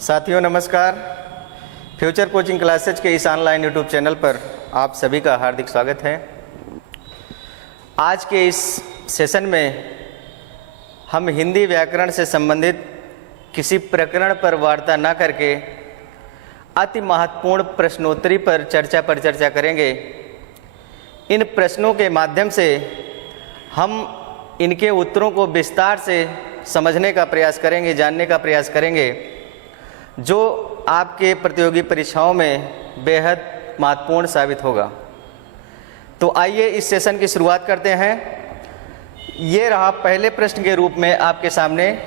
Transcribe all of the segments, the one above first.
साथियों नमस्कार। Future coaching classes के इस ऑनलाइन यूट्यूब चैनल पर आप सभी का हार्दिक स्वागत है। आज के इस सेशन में हम हिंदी व्याकरण से संबंधित किसी प्रकरण पर वार्ता न करके अति महत्वपूर्ण प्रश्नोत्तरी पर चर्चा करेंगे। इन प्रश्नों के माध्यम से हम इनके उत्तरों को विस्तार से समझने का प्रयास करेंगे, जानने का प्रयास करेंगे, जो आपके प्रतियोगी परीक्षाओं में बेहद महत्वपूर्ण साबित होगा। तो आइए इस सेशन की शुरुआत करते हैं। ये रहा पहले प्रश्न के रूप में आपके सामने,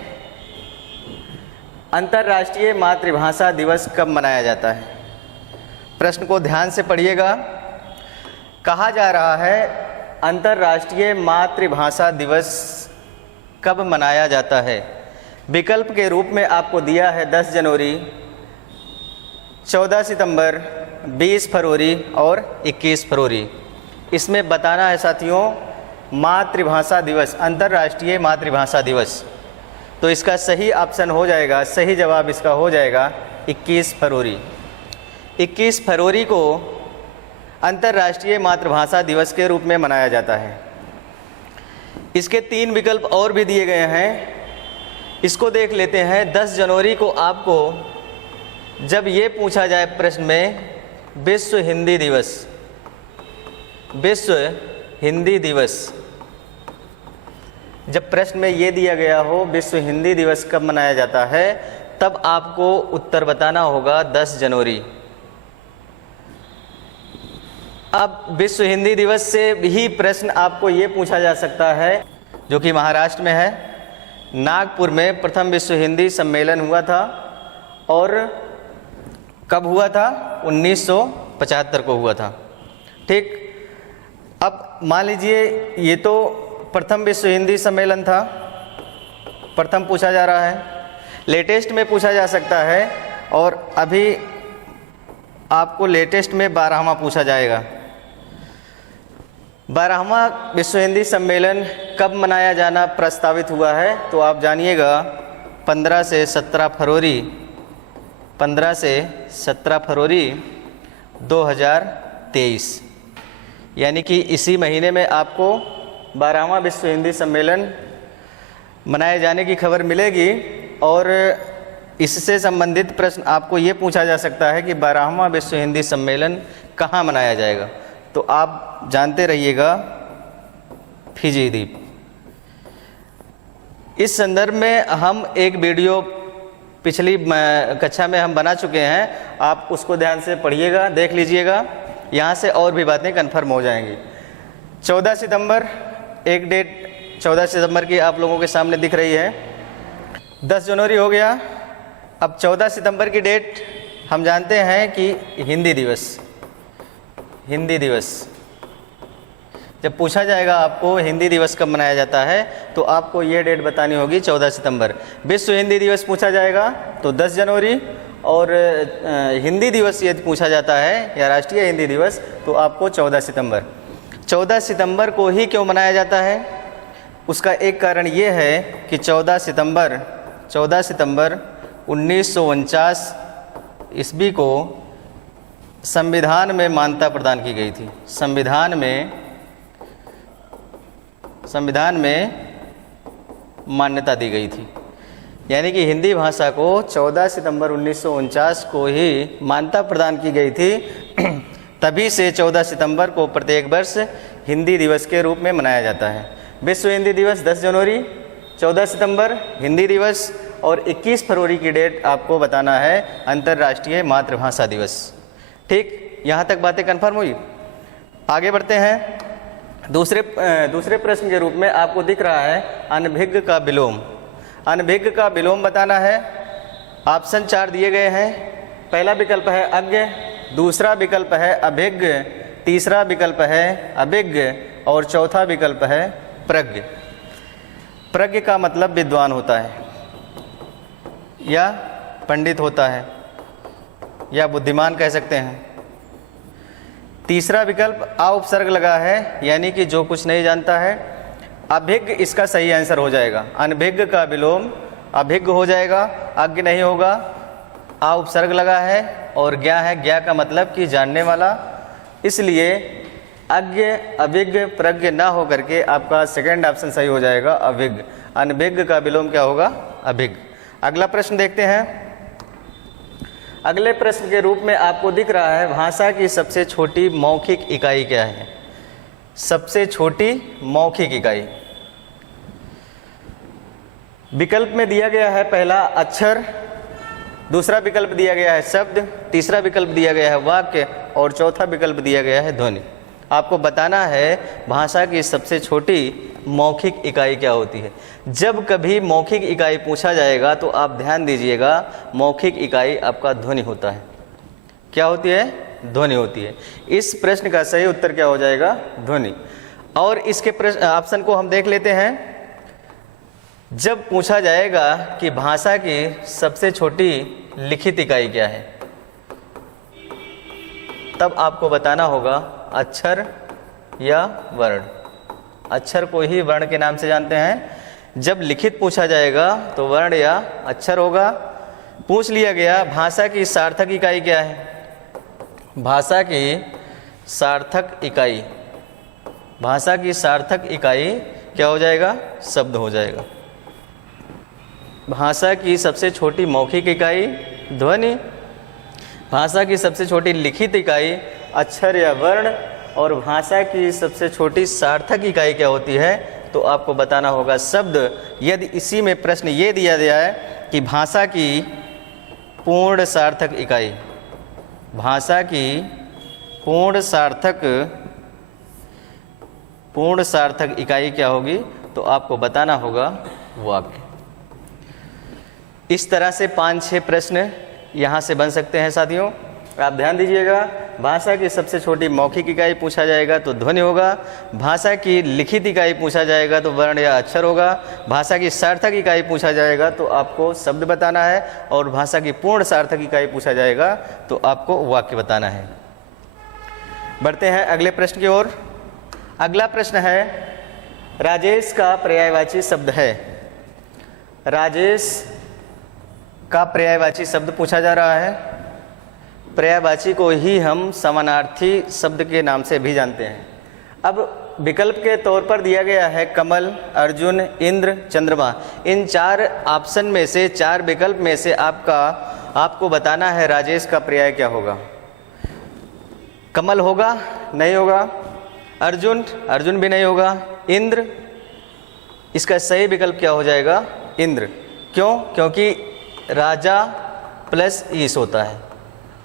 अंतर्राष्ट्रीय मातृभाषा दिवस कब मनाया जाता है। प्रश्न को ध्यान से पढ़िएगा। कहा जा रहा है अंतर्राष्ट्रीय मातृभाषा दिवस कब मनाया जाता है। विकल्प के रूप में आपको दिया है 10 जनवरी, 14 सितंबर, 20 फरवरी और 21 फरवरी। इसमें बताना है साथियों मातृभाषा दिवस, अंतर्राष्ट्रीय मातृभाषा दिवस। तो इसका सही ऑप्शन हो जाएगा, सही जवाब इसका हो जाएगा 21 फरवरी। 21 फरवरी को अंतर्राष्ट्रीय मातृभाषा दिवस के रूप में मनाया जाता है। इसके 3 विकल्प और भी दिए गए हैं, इसको देख लेते हैं। 10 जनवरी को आपको जब ये पूछा जाए प्रश्न में विश्व हिंदी दिवस, विश्व हिंदी दिवस, जब प्रश्न में ये दिया गया हो विश्व हिंदी दिवस कब मनाया जाता है, तब आपको उत्तर बताना होगा 10 जनवरी। अब विश्व हिंदी दिवस से ही प्रश्न आपको ये पूछा जा सकता है, जो कि महाराष्ट्र में है। नागपुर में प्रथम विश्व हिंदी सम्मेलन हुआ था और कब हुआ था? 1975 को हुआ था। ठीक, अब मान लीजिए ये तो प्रथम विश्व हिंदी सम्मेलन था, प्रथम पूछा जा रहा है। लेटेस्ट में पूछा जा सकता है और अभी आपको लेटेस्ट में 12वां पूछा जाएगा। 12वां विश्व हिंदी सम्मेलन कब मनाया जाना प्रस्तावित हुआ है, तो आप जानिएगा 15 से 17 फरवरी, 15 से 17 फरवरी 2023, यानी कि इसी महीने में आपको 12वां विश्व हिंदी सम्मेलन मनाए जाने की खबर मिलेगी। और इससे संबंधित प्रश्न आपको ये पूछा जा सकता है कि 12वां विश्व हिंदी सम्मेलन कहाँ मनाया जाएगा। तो आप जानते रहिएगा फिजी द्वीप। इस संदर्भ में हम एक वीडियो पिछली कक्षा में हम बना चुके हैं, आप उसको ध्यान से पढ़िएगा, देख लीजिएगा, यहाँ से और भी बातें कन्फर्म हो जाएंगी। 14 सितंबर एक डेट 14 सितंबर की आप लोगों के सामने दिख रही है। 10 जनवरी हो गया। अब 14 सितंबर की डेट हम जानते हैं कि हिंदी दिवस, हिंदी दिवस जब पूछा जाएगा आपको हिंदी दिवस कब मनाया जाता है, तो आपको ये डेट बतानी होगी 14 सितंबर। विश्व हिंदी दिवस पूछा जाएगा तो 10 जनवरी, और हिंदी दिवस यदि पूछा जाता है या राष्ट्रीय हिंदी दिवस तो आपको 14 सितंबर। 14 सितंबर को ही क्यों मनाया जाता है? उसका एक कारण ये है कि 14 सितंबर 1949 ईस्वी को संविधान में मान्यता प्रदान की गई थी। संविधान में मान्यता दी गई थी, यानी कि हिंदी भाषा को 14 सितंबर 1949 को ही मान्यता प्रदान की गई थी। तभी से 14 सितंबर को प्रत्येक वर्ष हिंदी दिवस के रूप में मनाया जाता है। विश्व हिंदी दिवस 10 जनवरी, 14 सितंबर हिंदी दिवस, और 21 फरवरी की डेट आपको बताना है अंतर्राष्ट्रीय मातृभाषा दिवस। ठीक, यहाँ तक बातें कन्फर्म हुई। आगे बढ़ते हैं। दूसरे प्रश्न के रूप में आपको दिख रहा है अनभिज्ञ का विलोम। अनभिज्ञ का विलोम बताना है। ऑप्शन 4 दिए गए हैं। पहला विकल्प है अज्ञ, दूसरा विकल्प है अभिज्ञ, तीसरा विकल्प है अभिज्ञ और चौथा विकल्प है प्रज्ञ। प्रज्ञ का मतलब विद्वान होता है या पंडित होता है या बुद्धिमान कह सकते हैं। तीसरा विकल्प अ उपसर्ग लगा है, यानी कि जो कुछ नहीं जानता है। अभिज्ञ इसका सही आंसर हो जाएगा। अनभिज्ञ का विलोम अभिज्ञ हो जाएगा, अज्ञ नहीं होगा। आ उपसर्ग लगा है और ज्ञा है, ज्ञा का मतलब कि जानने वाला, इसलिए अज्ञ अभिज्ञ प्रज्ञ ना हो करके आपका सेकंड ऑप्शन सही हो जाएगा, अभिज्ञ। अनभिज्ञ का विलोम क्या होगा, अभिज्ञ। अगला प्रश्न देखते हैं। अगले प्रश्न के रूप में आपको दिख रहा है भाषा की सबसे छोटी मौखिक इकाई क्या है। सबसे छोटी मौखिक इकाई विकल्प में दिया गया है पहला अक्षर, दूसरा विकल्प दिया गया है शब्द, तीसरा विकल्प दिया गया है वाक्य और चौथा विकल्प दिया गया है ध्वनि। आपको बताना है भाषा की सबसे छोटी मौखिक इकाई क्या होती है। जब कभी मौखिक इकाई पूछा जाएगा तो आप ध्यान दीजिएगा, मौखिक इकाई आपका ध्वनि होता है। क्या होती है, ध्वनि होती है। इस प्रश्न का सही उत्तर क्या हो जाएगा, ध्वनि। और इसके प्रश्न ऑप्शन को हम देख लेते हैं। जब पूछा जाएगा कि भाषा की सबसे छोटी लिखित इकाई क्या है, तब आपको बताना होगा अक्षर या वर्ण। अक्षर को ही वर्ण के नाम से जानते हैं। जब लिखित पूछा जाएगा तो वर्ण या अक्षर होगा। पूछ लिया गया भाषा की सार्थक इकाई क्या है। भाषा की सार्थक इकाई, भाषा की सार्थक इकाई क्या हो जाएगा, शब्द हो जाएगा। भाषा की सबसे छोटी मौखिक इकाई ध्वनि, भाषा की सबसे छोटी लिखित इकाई अक्षर या वर्ण, और भाषा की सबसे छोटी सार्थक इकाई क्या होती है, तो आपको बताना होगा शब्द। यदि इसी में प्रश्न ये दिया गया है कि भाषा की पूर्ण सार्थक इकाई, भाषा की पूर्ण सार्थक इकाई क्या होगी, तो आपको बताना होगा वाक्य। इस तरह से 5-6 प्रश्न यहाँ से बन सकते हैं साथियों। आप ध्यान दीजिएगा, भाषा की सबसे छोटी मौखिक इकाई पूछा जाएगा तो ध्वनि होगा, भाषा की लिखित इकाई पूछा जाएगा तो वर्ण या अक्षर होगा, भाषा की सार्थक इकाई पूछा जाएगा तो आपको शब्द बताना है, और भाषा की पूर्ण सार्थक इकाई पूछा जाएगा तो आपको वाक्य बताना है। बढ़ते हैं अगले प्रश्न की ओर। अगला प्रश्न है राजेश का पर्यायवाची शब्द है। राजेश का पर्यायवाची शब्द पूछा जा रहा है। पर्यायवाची को ही हम समानार्थी शब्द के नाम से भी जानते हैं। अब विकल्प के तौर पर दिया गया है कमल, अर्जुन, इंद्र, चंद्रमा। इन 4 ऑप्शन में से, 4 विकल्प में से आपको बताना है राजेश का पर्याय क्या होगा। कमल होगा, नहीं होगा। अर्जुन भी नहीं होगा। इंद्र, इसका सही विकल्प क्या हो जाएगा, इंद्र। क्यों? क्योंकि राजा प्लस ईश होता है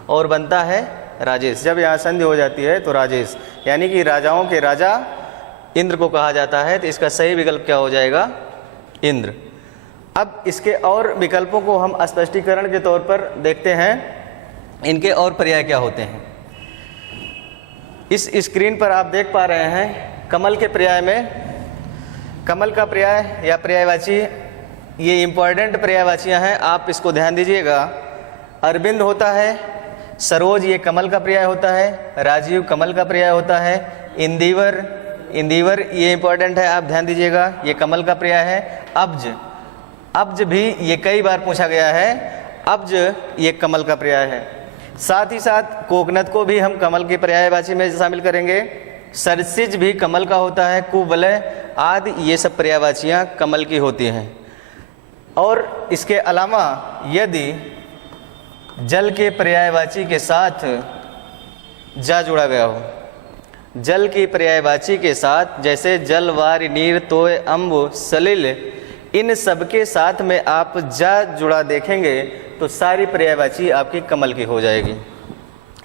और बनता है राजेश। जब यहाँ संधि हो जाती है तो राजेश, यानी कि राजाओं के राजा इंद्र को कहा जाता है, तो इसका सही विकल्प क्या हो जाएगा, इंद्र। अब इसके और विकल्पों को हम स्पष्टीकरण के तौर पर देखते हैं, इनके और पर्याय क्या होते हैं। इस स्क्रीन पर आप देख पा रहे हैं कमल के पर्याय में, कमल का पर्याय या पर्यायवाची, ये इम्पॉर्टेंट पर्यायवाचियाँ हैं, आप इसको ध्यान दीजिएगा। अरविंद होता है, सरोज ये कमल का पर्याय होता है, राजीव कमल का पर्याय होता है, इंदिवर ये इम्पॉर्टेंट है, आप ध्यान दीजिएगा, ये कमल का पर्याय है। अब्ज भी ये कई बार पूछा गया है, अब्ज ये कमल का पर्याय है। साथ ही साथ कोकनद को भी हम कमल की पर्यायवाची में शामिल करेंगे। सरसिज भी कमल का होता है, कुवलय आदि ये सब पर्यायवाचियाँ कमल की होती हैं। और इसके अलावा यदि जल के पर्यायवाची के साथ जा जुड़ा गया हो, जल की पर्यायवाची के साथ, जैसे जल, वारि, नीर, तोय, अम्ब, सलिल, इन सब के साथ में आप जा जुड़ा देखेंगे तो सारी पर्यायवाची आपकी कमल की हो जाएगी।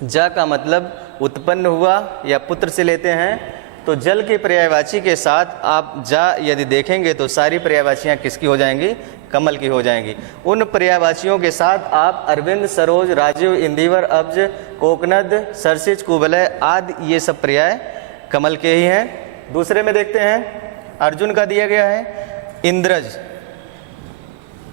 जा का मतलब उत्पन्न हुआ या पुत्र से लेते हैं, तो जल की पर्यायवाची के साथ आप जा यदि देखेंगे तो सारी पर्यायवाचियाँ किसकी हो जाएंगी, कमल की हो जाएंगी। उन पर्यायवाचियों के साथ आप अरविंद, सरोज, राजीव, इंदिवर, अब्ज, कोकनद, सरसिज, कुवलय आदि ये सब पर्याय कमल के ही हैं। दूसरे में देखते हैं, अर्जुन का दिया गया है इंद्रज,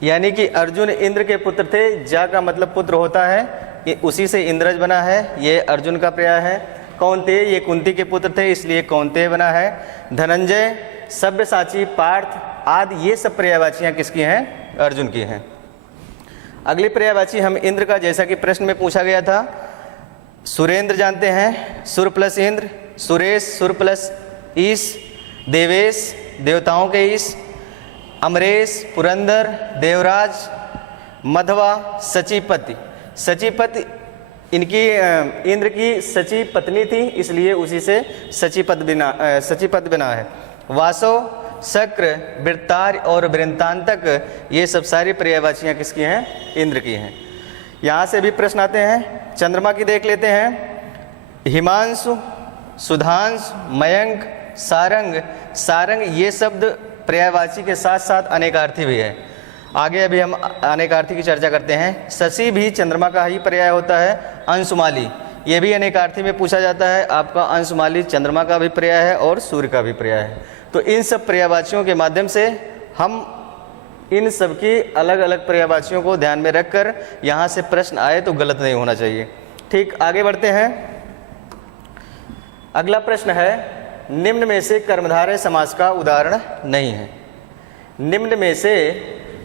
यानी कि अर्जुन इंद्र के पुत्र थे। जा का मतलब पुत्र होता है, ये उसी से इंद्रज बना है, ये अर्जुन का पर्याय है। कौंतेय ये कुंती के पुत्र थे, इसलिए कौंतेय बना है। धनंजय, सब्यसाची, पार्थ आदि ये सब पर्यायवाचियाँ किसकी हैं, अर्जुन की हैं। अगली पर्यायवाची हम इंद्र का, जैसा कि प्रश्न में पूछा गया था, सुरेंद्र जानते हैं, सुर प्लस इंद्र, सुरेश सुर प्लस ईश, देवेश देवताओं के ईश, अमरेश पुरंदर देवराज, मधवा सचीपति। सचीपति इनकी इंद्र की सची पत्नी थी, इसलिए उसी से सचीपद बना है। वासव शक्र वृत्तार और वृंतांतक, ये सब सारी पर्यायवाचियाँ किसकी हैं? इंद्र की हैं। यहाँ से भी प्रश्न आते हैं। चंद्रमा की देख लेते हैं। हिमांशु, सुधांशु, मयंक, सारंग। सारंग ये शब्द पर्यायवाची के साथ साथ अनेकार्थी भी है। आगे अभी हम अनेकार्थी की चर्चा करते हैं। शशि भी चंद्रमा का ही पर्याय होता है। अंशुमाली ये भी अनेकार्थी में पूछा जाता है। आपका अंशुमाली चंद्रमा का भी पर्याय है और सूर्य का भी पर्याय है। तो इन सब पर्यायवाचियों के माध्यम से हम इन सब की अलग अलग पर्यायवाचियों को ध्यान में रखकर यहाँ से प्रश्न आए तो गलत नहीं होना चाहिए। ठीक, आगे बढ़ते हैं। अगला प्रश्न है, निम्न में से कर्मधारय समास का उदाहरण नहीं है। निम्न में से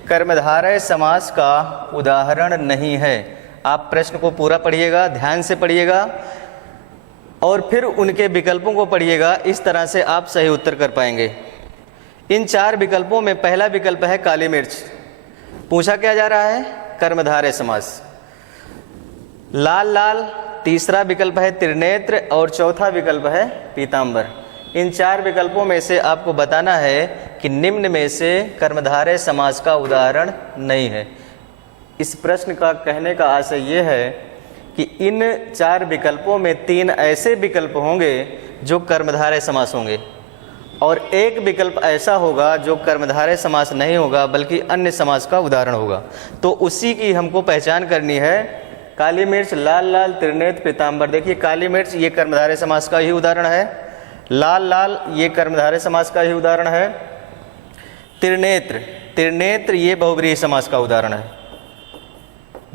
कर्मधारय समास का उदाहरण नहीं है। आप प्रश्न को पूरा पढ़िएगा, ध्यान से पढ़िएगा और फिर उनके विकल्पों को पढ़िएगा। इस तरह से आप सही उत्तर कर पाएंगे। इन 4 विकल्पों में पहला विकल्प है काली मिर्च। पूछा क्या जा रहा है? कर्मधारय समास। लाल लाल तीसरा विकल्प है त्रिनेत्र और चौथा विकल्प है पीतांबर। इन 4 विकल्पों में से आपको बताना है कि निम्न में से कर्मधारय समास का उदाहरण नहीं है। इस प्रश्न का कहने का आशय ये है कि इन 4 विकल्पों में 3 ऐसे विकल्प होंगे जो कर्मधारय समास होंगे और एक विकल्प ऐसा होगा जो कर्मधारय समास नहीं होगा बल्कि अन्य समास का उदाहरण होगा। तो उसी की हमको पहचान करनी है। काली मिर्च, लाल लाल, त्रिनेत्र, पीतांबर। देखिए काली मिर्च ये कर्मधारय समास का ही उदाहरण है। लाल लाल ये कर्मधारय समास का ही उदाहरण है। त्रिनेत्र, त्रिनेत्र ये बहुव्रीहि समास का उदाहरण है,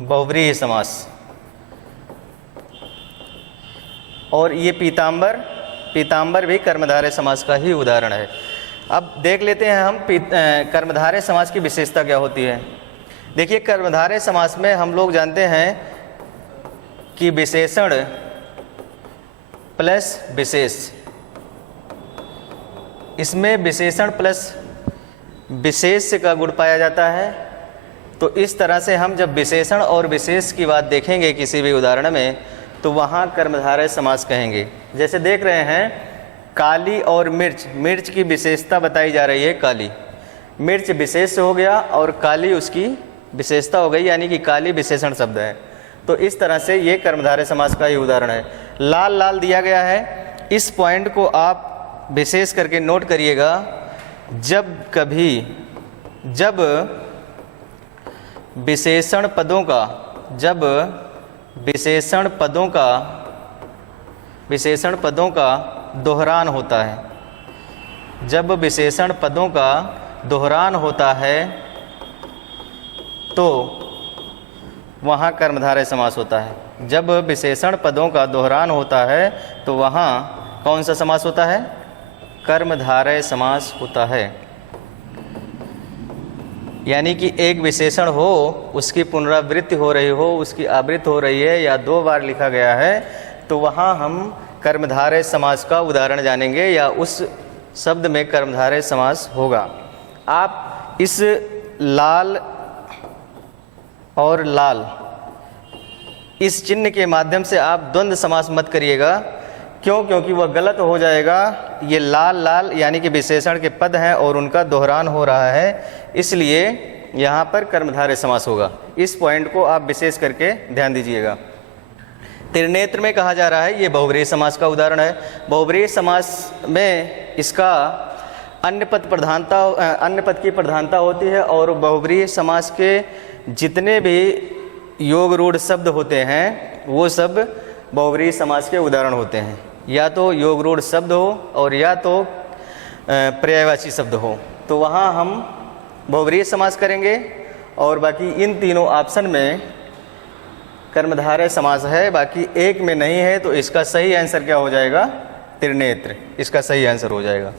बहुव्रीहि समास। और ये पीतांबर, पीतांबर भी कर्मधारय समास का ही उदाहरण है। अब देख लेते हैं हम कर्मधारय समास की विशेषता क्या होती है। देखिए कर्मधारय समास में हम लोग जानते हैं कि विशेषण प्लस विशेष, इसमें विशेषण प्लस विशेष का गुण पाया जाता है। तो इस तरह से हम जब विशेषण और विशेष की बात देखेंगे किसी भी उदाहरण में तो वहाँ कर्मधारय समास कहेंगे। जैसे देख रहे हैं काली और मिर्च, मिर्च की विशेषता बताई जा रही है काली। मिर्च विशेष हो गया और काली उसकी विशेषता हो गई, यानी कि काली विशेषण शब्द है। तो इस तरह से ये कर्मधारय समास का ही उदाहरण है। लाल लाल दिया गया है, इस पॉइंट को आप विशेष करके नोट करिएगा। जब विशेषण पदों का दोहरान होता है, जब विशेषण पदों का दोहरान होता है तो वहाँ कर्मधारय समास होता है। जब विशेषण पदों का दोहरान होता है तो वहाँ कौन सा समास होता है? कर्मधारय समास होता है। यानी कि एक विशेषण हो, उसकी पुनरावृत्ति हो रही हो, उसकी आवृत्ति हो रही है या 2 बार लिखा गया है तो वहाँ हम कर्मधारय समास का उदाहरण जानेंगे या उस शब्द में कर्मधारय समास होगा। आप इस लाल और लाल इस चिन्ह के माध्यम से आप द्वंद्व समास मत करिएगा। क्यों? क्योंकि वह गलत हो जाएगा। ये लाल लाल यानी कि विशेषण के पद हैं और उनका दोहरान हो रहा है, इसलिए यहाँ पर कर्मधारय समास होगा। इस पॉइंट को आप विशेष करके ध्यान दीजिएगा। त्रिनेत्र में कहा जा रहा है ये बहुव्रीहि समास का उदाहरण है। बहुव्रीहि समास में इसका अन्य पद की प्रधानता होती है और बहुव्रीहि समास के जितने भी योग रूढ़ शब्द होते हैं वो सब बहुव्रीहि समास के उदाहरण होते हैं। या तो योग रूढ़ शब्द हो और या तो पर्यायवाची शब्द हो, तो वहाँ हम बहुव्रीहि समास करेंगे। और बाकी इन तीनों ऑप्शन में कर्मधारय समास है, बाकी एक में नहीं है। तो इसका सही आंसर क्या हो जाएगा? त्रिनेत्र, इसका सही आंसर हो जाएगा।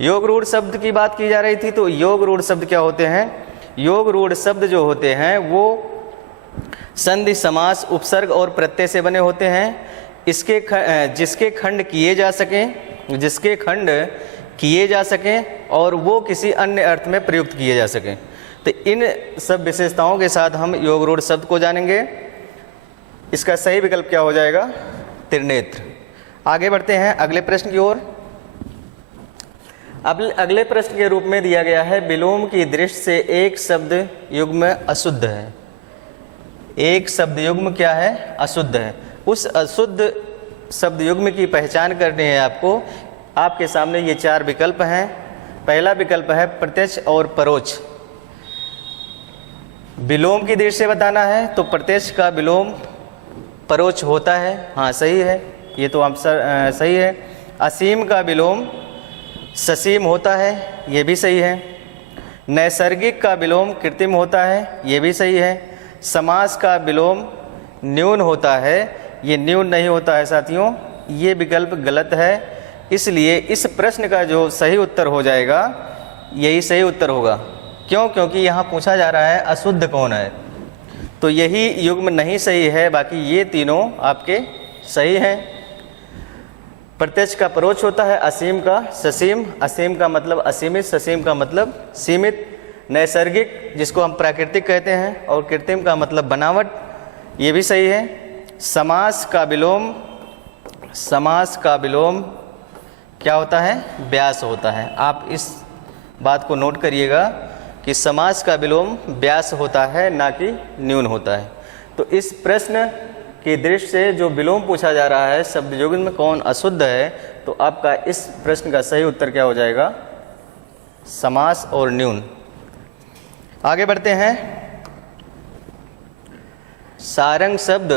योग रूढ़ शब्द की बात की जा रही थी, तो योग रूढ़ शब्द क्या होते हैं? योग रूढ़ शब्द जो होते हैं वो संधि समास उपसर्ग और प्रत्यय से बने होते हैं। जिसके खंड किए जा सकें और वो किसी अन्य अर्थ में प्रयुक्त किए जा सकें। तो इन सब विशेषताओं के साथ हम योग रूढ़ शब्द को जानेंगे। इसका सही विकल्प क्या हो जाएगा? त्रिनेत्र। आगे बढ़ते हैं अगले प्रश्न की ओर। अब अगले प्रश्न के रूप में दिया गया है, विलोम की दृष्टि से एक शब्द युग्म अशुद्ध है। एक शब्द युग्म क्या है? अशुद्ध है। उस अशुद्ध शब्द युग्म की पहचान करनी है आपको। आपके सामने ये 4 विकल्प हैं। पहला विकल्प है प्रत्यक्ष और परोक्ष। विलोम की दृष्टि से बताना है तो प्रत्यक्ष का विलोम परोक्ष होता है, हाँ सही है, ये तो आंसर सही है। असीम का विलोम ससीम होता है, ये भी सही है। नैसर्गिक का विलोम कृत्रिम होता है, ये भी सही है। समास का विलोम न्यून होता है, ये न्यून नहीं होता है साथियों, ये विकल्प गलत है। इसलिए इस प्रश्न का जो सही उत्तर हो जाएगा यही सही उत्तर होगा। क्यों? क्योंकि यहाँ पूछा जा रहा है अशुद्ध कौन है, तो यही युग्म नहीं सही है, बाकी ये तीनों आपके सही हैं। प्रत्यक्ष का परोक्ष होता है, असीम का ससीम, असीम का मतलब असीमित, ससीम का मतलब सीमित। नैसर्गिक जिसको हम प्राकृतिक कहते हैं और कृत्रिम का मतलब बनावट, ये भी सही है। समास का विलोम क्या होता है? व्यास होता है। आप इस बात को नोट करिएगा कि समास का विलोम व्यास होता है, ना कि न्यून होता है। तो इस प्रश्न की दृष्टि से जो विलोम पूछा जा रहा है शब्द युग्म में कौन अशुद्ध है, तो आपका इस प्रश्न का सही उत्तर क्या हो जाएगा? समास और न्यून। आगे बढ़ते हैं। सारंग शब्द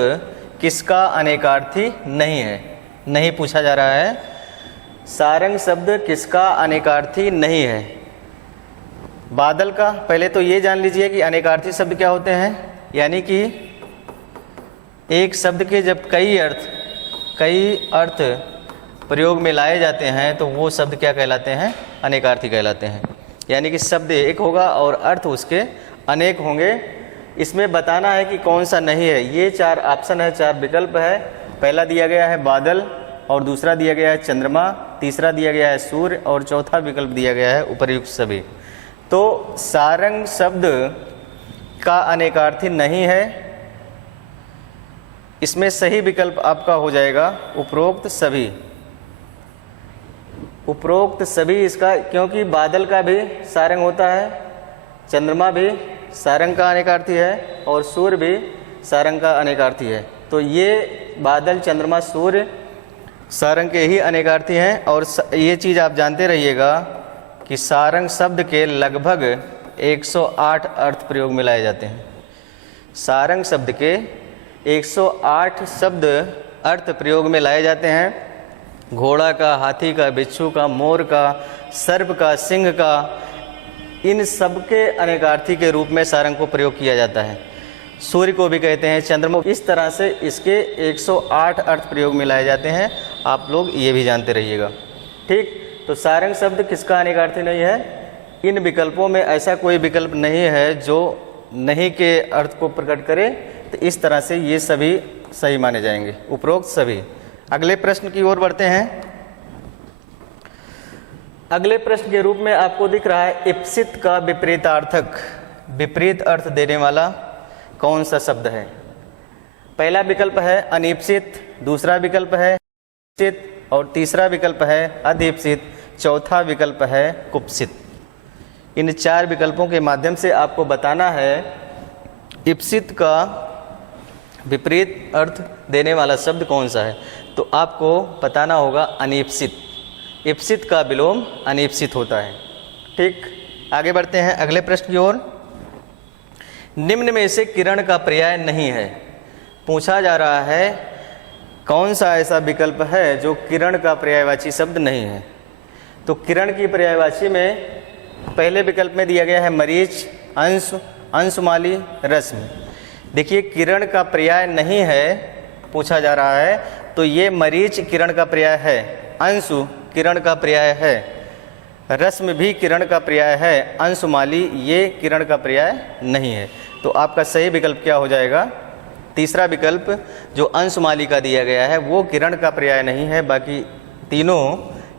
किसका अनेकार्थी नहीं है? नहीं पूछा जा रहा है। सारंग शब्द किसका अनेकार्थी नहीं है? बादल का। पहले तो ये जान लीजिए कि अनेकार्थी शब्द क्या होते हैं, यानी कि एक शब्द के जब कई अर्थ प्रयोग में लाए जाते हैं तो वो शब्द क्या कहलाते हैं? अनेकार्थी कहलाते हैं। यानी कि शब्द एक होगा और अर्थ उसके अनेक होंगे। इसमें बताना है कि कौन सा नहीं है। ये 4 ऑप्शन है, 4 विकल्प है। पहला दिया गया है बादल, और दूसरा दिया गया है चंद्रमा, तीसरा दिया गया है सूर्य, और चौथा विकल्प दिया गया है उपर्युक्त सभी। तो सारंग शब्द का अनेकार्थी नहीं है। इसमें सही विकल्प आपका हो जाएगा उपरोक्त सभी। उपरोक्त सभी इसका, क्योंकि बादल का भी सारंग होता है, चंद्रमा भी सारंग का अनेकार्थी है, और सूर्य भी सारंग का अनेकार्थी है। तो ये बादल, चंद्रमा, सूर्य सारंग के ही अनेकार्थी हैं। और ये चीज़ आप जानते रहिएगा कि सारंग शब्द के लगभग 108 अर्थ प्रयोग में लाए जाते हैं। सारंग शब्द के 108 शब्द अर्थ प्रयोग में लाए जाते हैं। घोड़ा का, हाथी का, बिच्छू का, मोर का, सर्प का, सिंह का, इन सब के अनेकार्थी के रूप में सारंग को प्रयोग किया जाता है। सूर्य को भी कहते हैं, चंद्रमा। इस तरह से इसके 108 अर्थ प्रयोग में लाए जाते हैं। आप लोग ये भी जानते रहिएगा, ठीक। तो सारंग शब्द किसका अनेकार्थी नहीं है? इन विकल्पों में ऐसा कोई विकल्प नहीं है जो नहीं के अर्थ को प्रकट करे। तो इस तरह से ये सभी सही माने जाएंगे, उपरोक्त सभी। अगले प्रश्न की ओर बढ़ते हैं। अगले प्रश्न के रूप में आपको दिख रहा है इप्सित का विपरीतार्थक, विपरीत अर्थ देने वाला कौन सा शब्द है? पहला विकल्प है अनीप्सित, दूसरा विकल्प है इप्सित, और तीसरा विकल्प है अदीप्सित, चौथा विकल्प है कुप्सित। इन 4 विकल्पों के माध्यम से आपको बताना है इप्सित का विपरीत अर्थ देने वाला शब्द कौन सा है। तो आपको बताना होगा अनीप्सित। इप्सित का विलोम अनीप्सित होता है, ठीक। आगे बढ़ते हैं अगले प्रश्न की ओर। निम्न में से किरण का पर्याय नहीं है। पूछा जा रहा है कौन सा ऐसा विकल्प है जो किरण का पर्यायवाची शब्द नहीं है। तो किरण की पर्यायवाची में पहले विकल्प में दिया गया है मरीच, अंश, अंशुमाली, रश्मि। देखिए किरण का पर्याय नहीं है, पूछा जा रहा है, तो ये मरीच किरण का पर्याय है, अंशु किरण का पर्याय है, रश्मि भी किरण का पर्याय है, अंशुमाली ये किरण का पर्याय नहीं है। तो आपका सही विकल्प क्या हो जाएगा? तीसरा विकल्प जो अंशमाली का दिया गया है वो किरण का पर्याय नहीं है, बाकी तीनों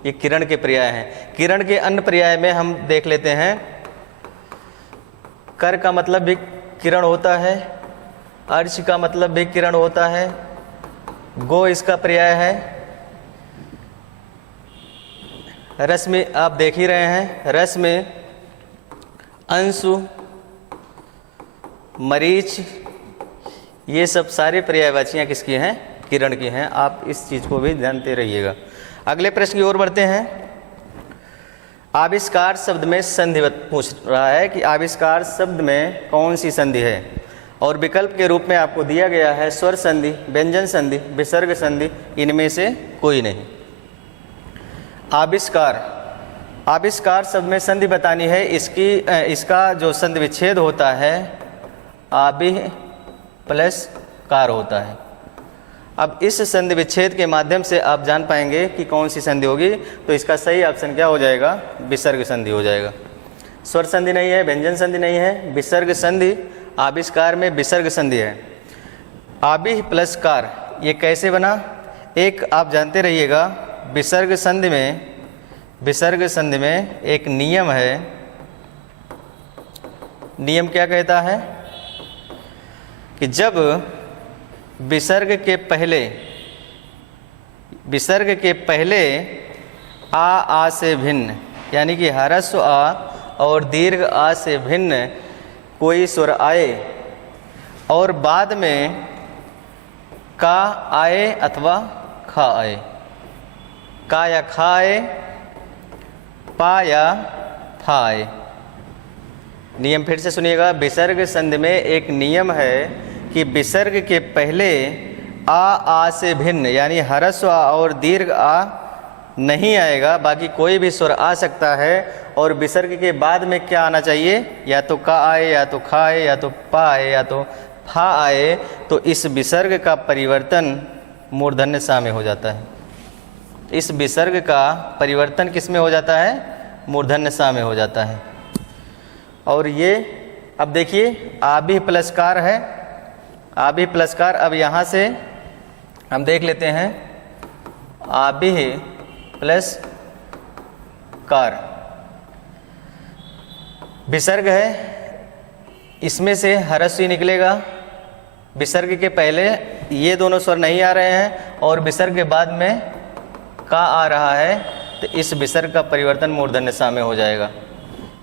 ये किरण के पर्याय हैं। किरण के अन्य पर्याय में हम देख लेते हैं, कर का मतलब भी किरण होता है, अर्च का मतलब भी किरण होता है, गो इसका पर्याय है, रस में आप देख ही रहे हैं, रस में अंशु, मरीच, ये सब सारे पर्यायवाचियाँ किसकी हैं? किरण की हैं। आप इस चीज़ को भी जानते रहिएगा। अगले प्रश्न की ओर बढ़ते हैं। आविष्कार शब्द में संधिवत पूछ रहा है कि आविष्कार शब्द में कौन सी संधि है, और विकल्प के रूप में आपको दिया गया है स्वर संधि, व्यंजन संधि, विसर्ग संधि, इनमें से कोई नहीं। आविष्कार शब्द में संधि बतानी है। इसका जो संधि विच्छेद होता है आबिह प्लस कार होता है। अब इस संधि विच्छेद के माध्यम से आप जान पाएंगे कि कौन सी संधि होगी। तो इसका सही ऑप्शन क्या हो जाएगा? विसर्ग संधि हो जाएगा। स्वर संधि नहीं है, व्यंजन संधि नहीं है, विसर्ग संधि। आविष्कार में विसर्ग संधि है। आबिह प्लस कार ये कैसे बना? एक आप जानते रहिएगा, विसर्ग संधि में एक नियम है। नियम क्या कहता है कि जब विसर्ग के पहले आ से भिन्न, यानी कि ह्रस्व आ और दीर्घ आ से भिन्न कोई स्वर आए और बाद में का आए अथवा खा आए, का या खा आए, पा या फा आए। नियम फिर से सुनिएगा। विसर्ग संधि में एक नियम है कि विसर्ग के पहले आ से भिन्न, यानी ह्रस्व आ और दीर्घ आ नहीं आएगा, बाकी कोई भी स्वर आ सकता है। और विसर्ग के बाद में क्या आना चाहिए? या तो का आए, या तो खा आए, या तो पा आए, या तो फा आए। तो इस विसर्ग का परिवर्तन मूर्धन्य सा में हो जाता है। इस विसर्ग का परिवर्तन किस में हो जाता है? मूर्धन्य सा में हो जाता है। और ये अब देखिए आबिह प्लस कार है, आबिह प्लस कार। अब यहाँ से हम देख लेते हैं आबिह प्लस कार विसर्ग है, इसमें से ह्रस्व ही निकलेगा। विसर्ग के पहले ये दोनों स्वर नहीं आ रहे हैं और विसर्ग के बाद में का आ रहा है, तो इस विसर्ग का परिवर्तन मूर्धन्य सा में हो जाएगा।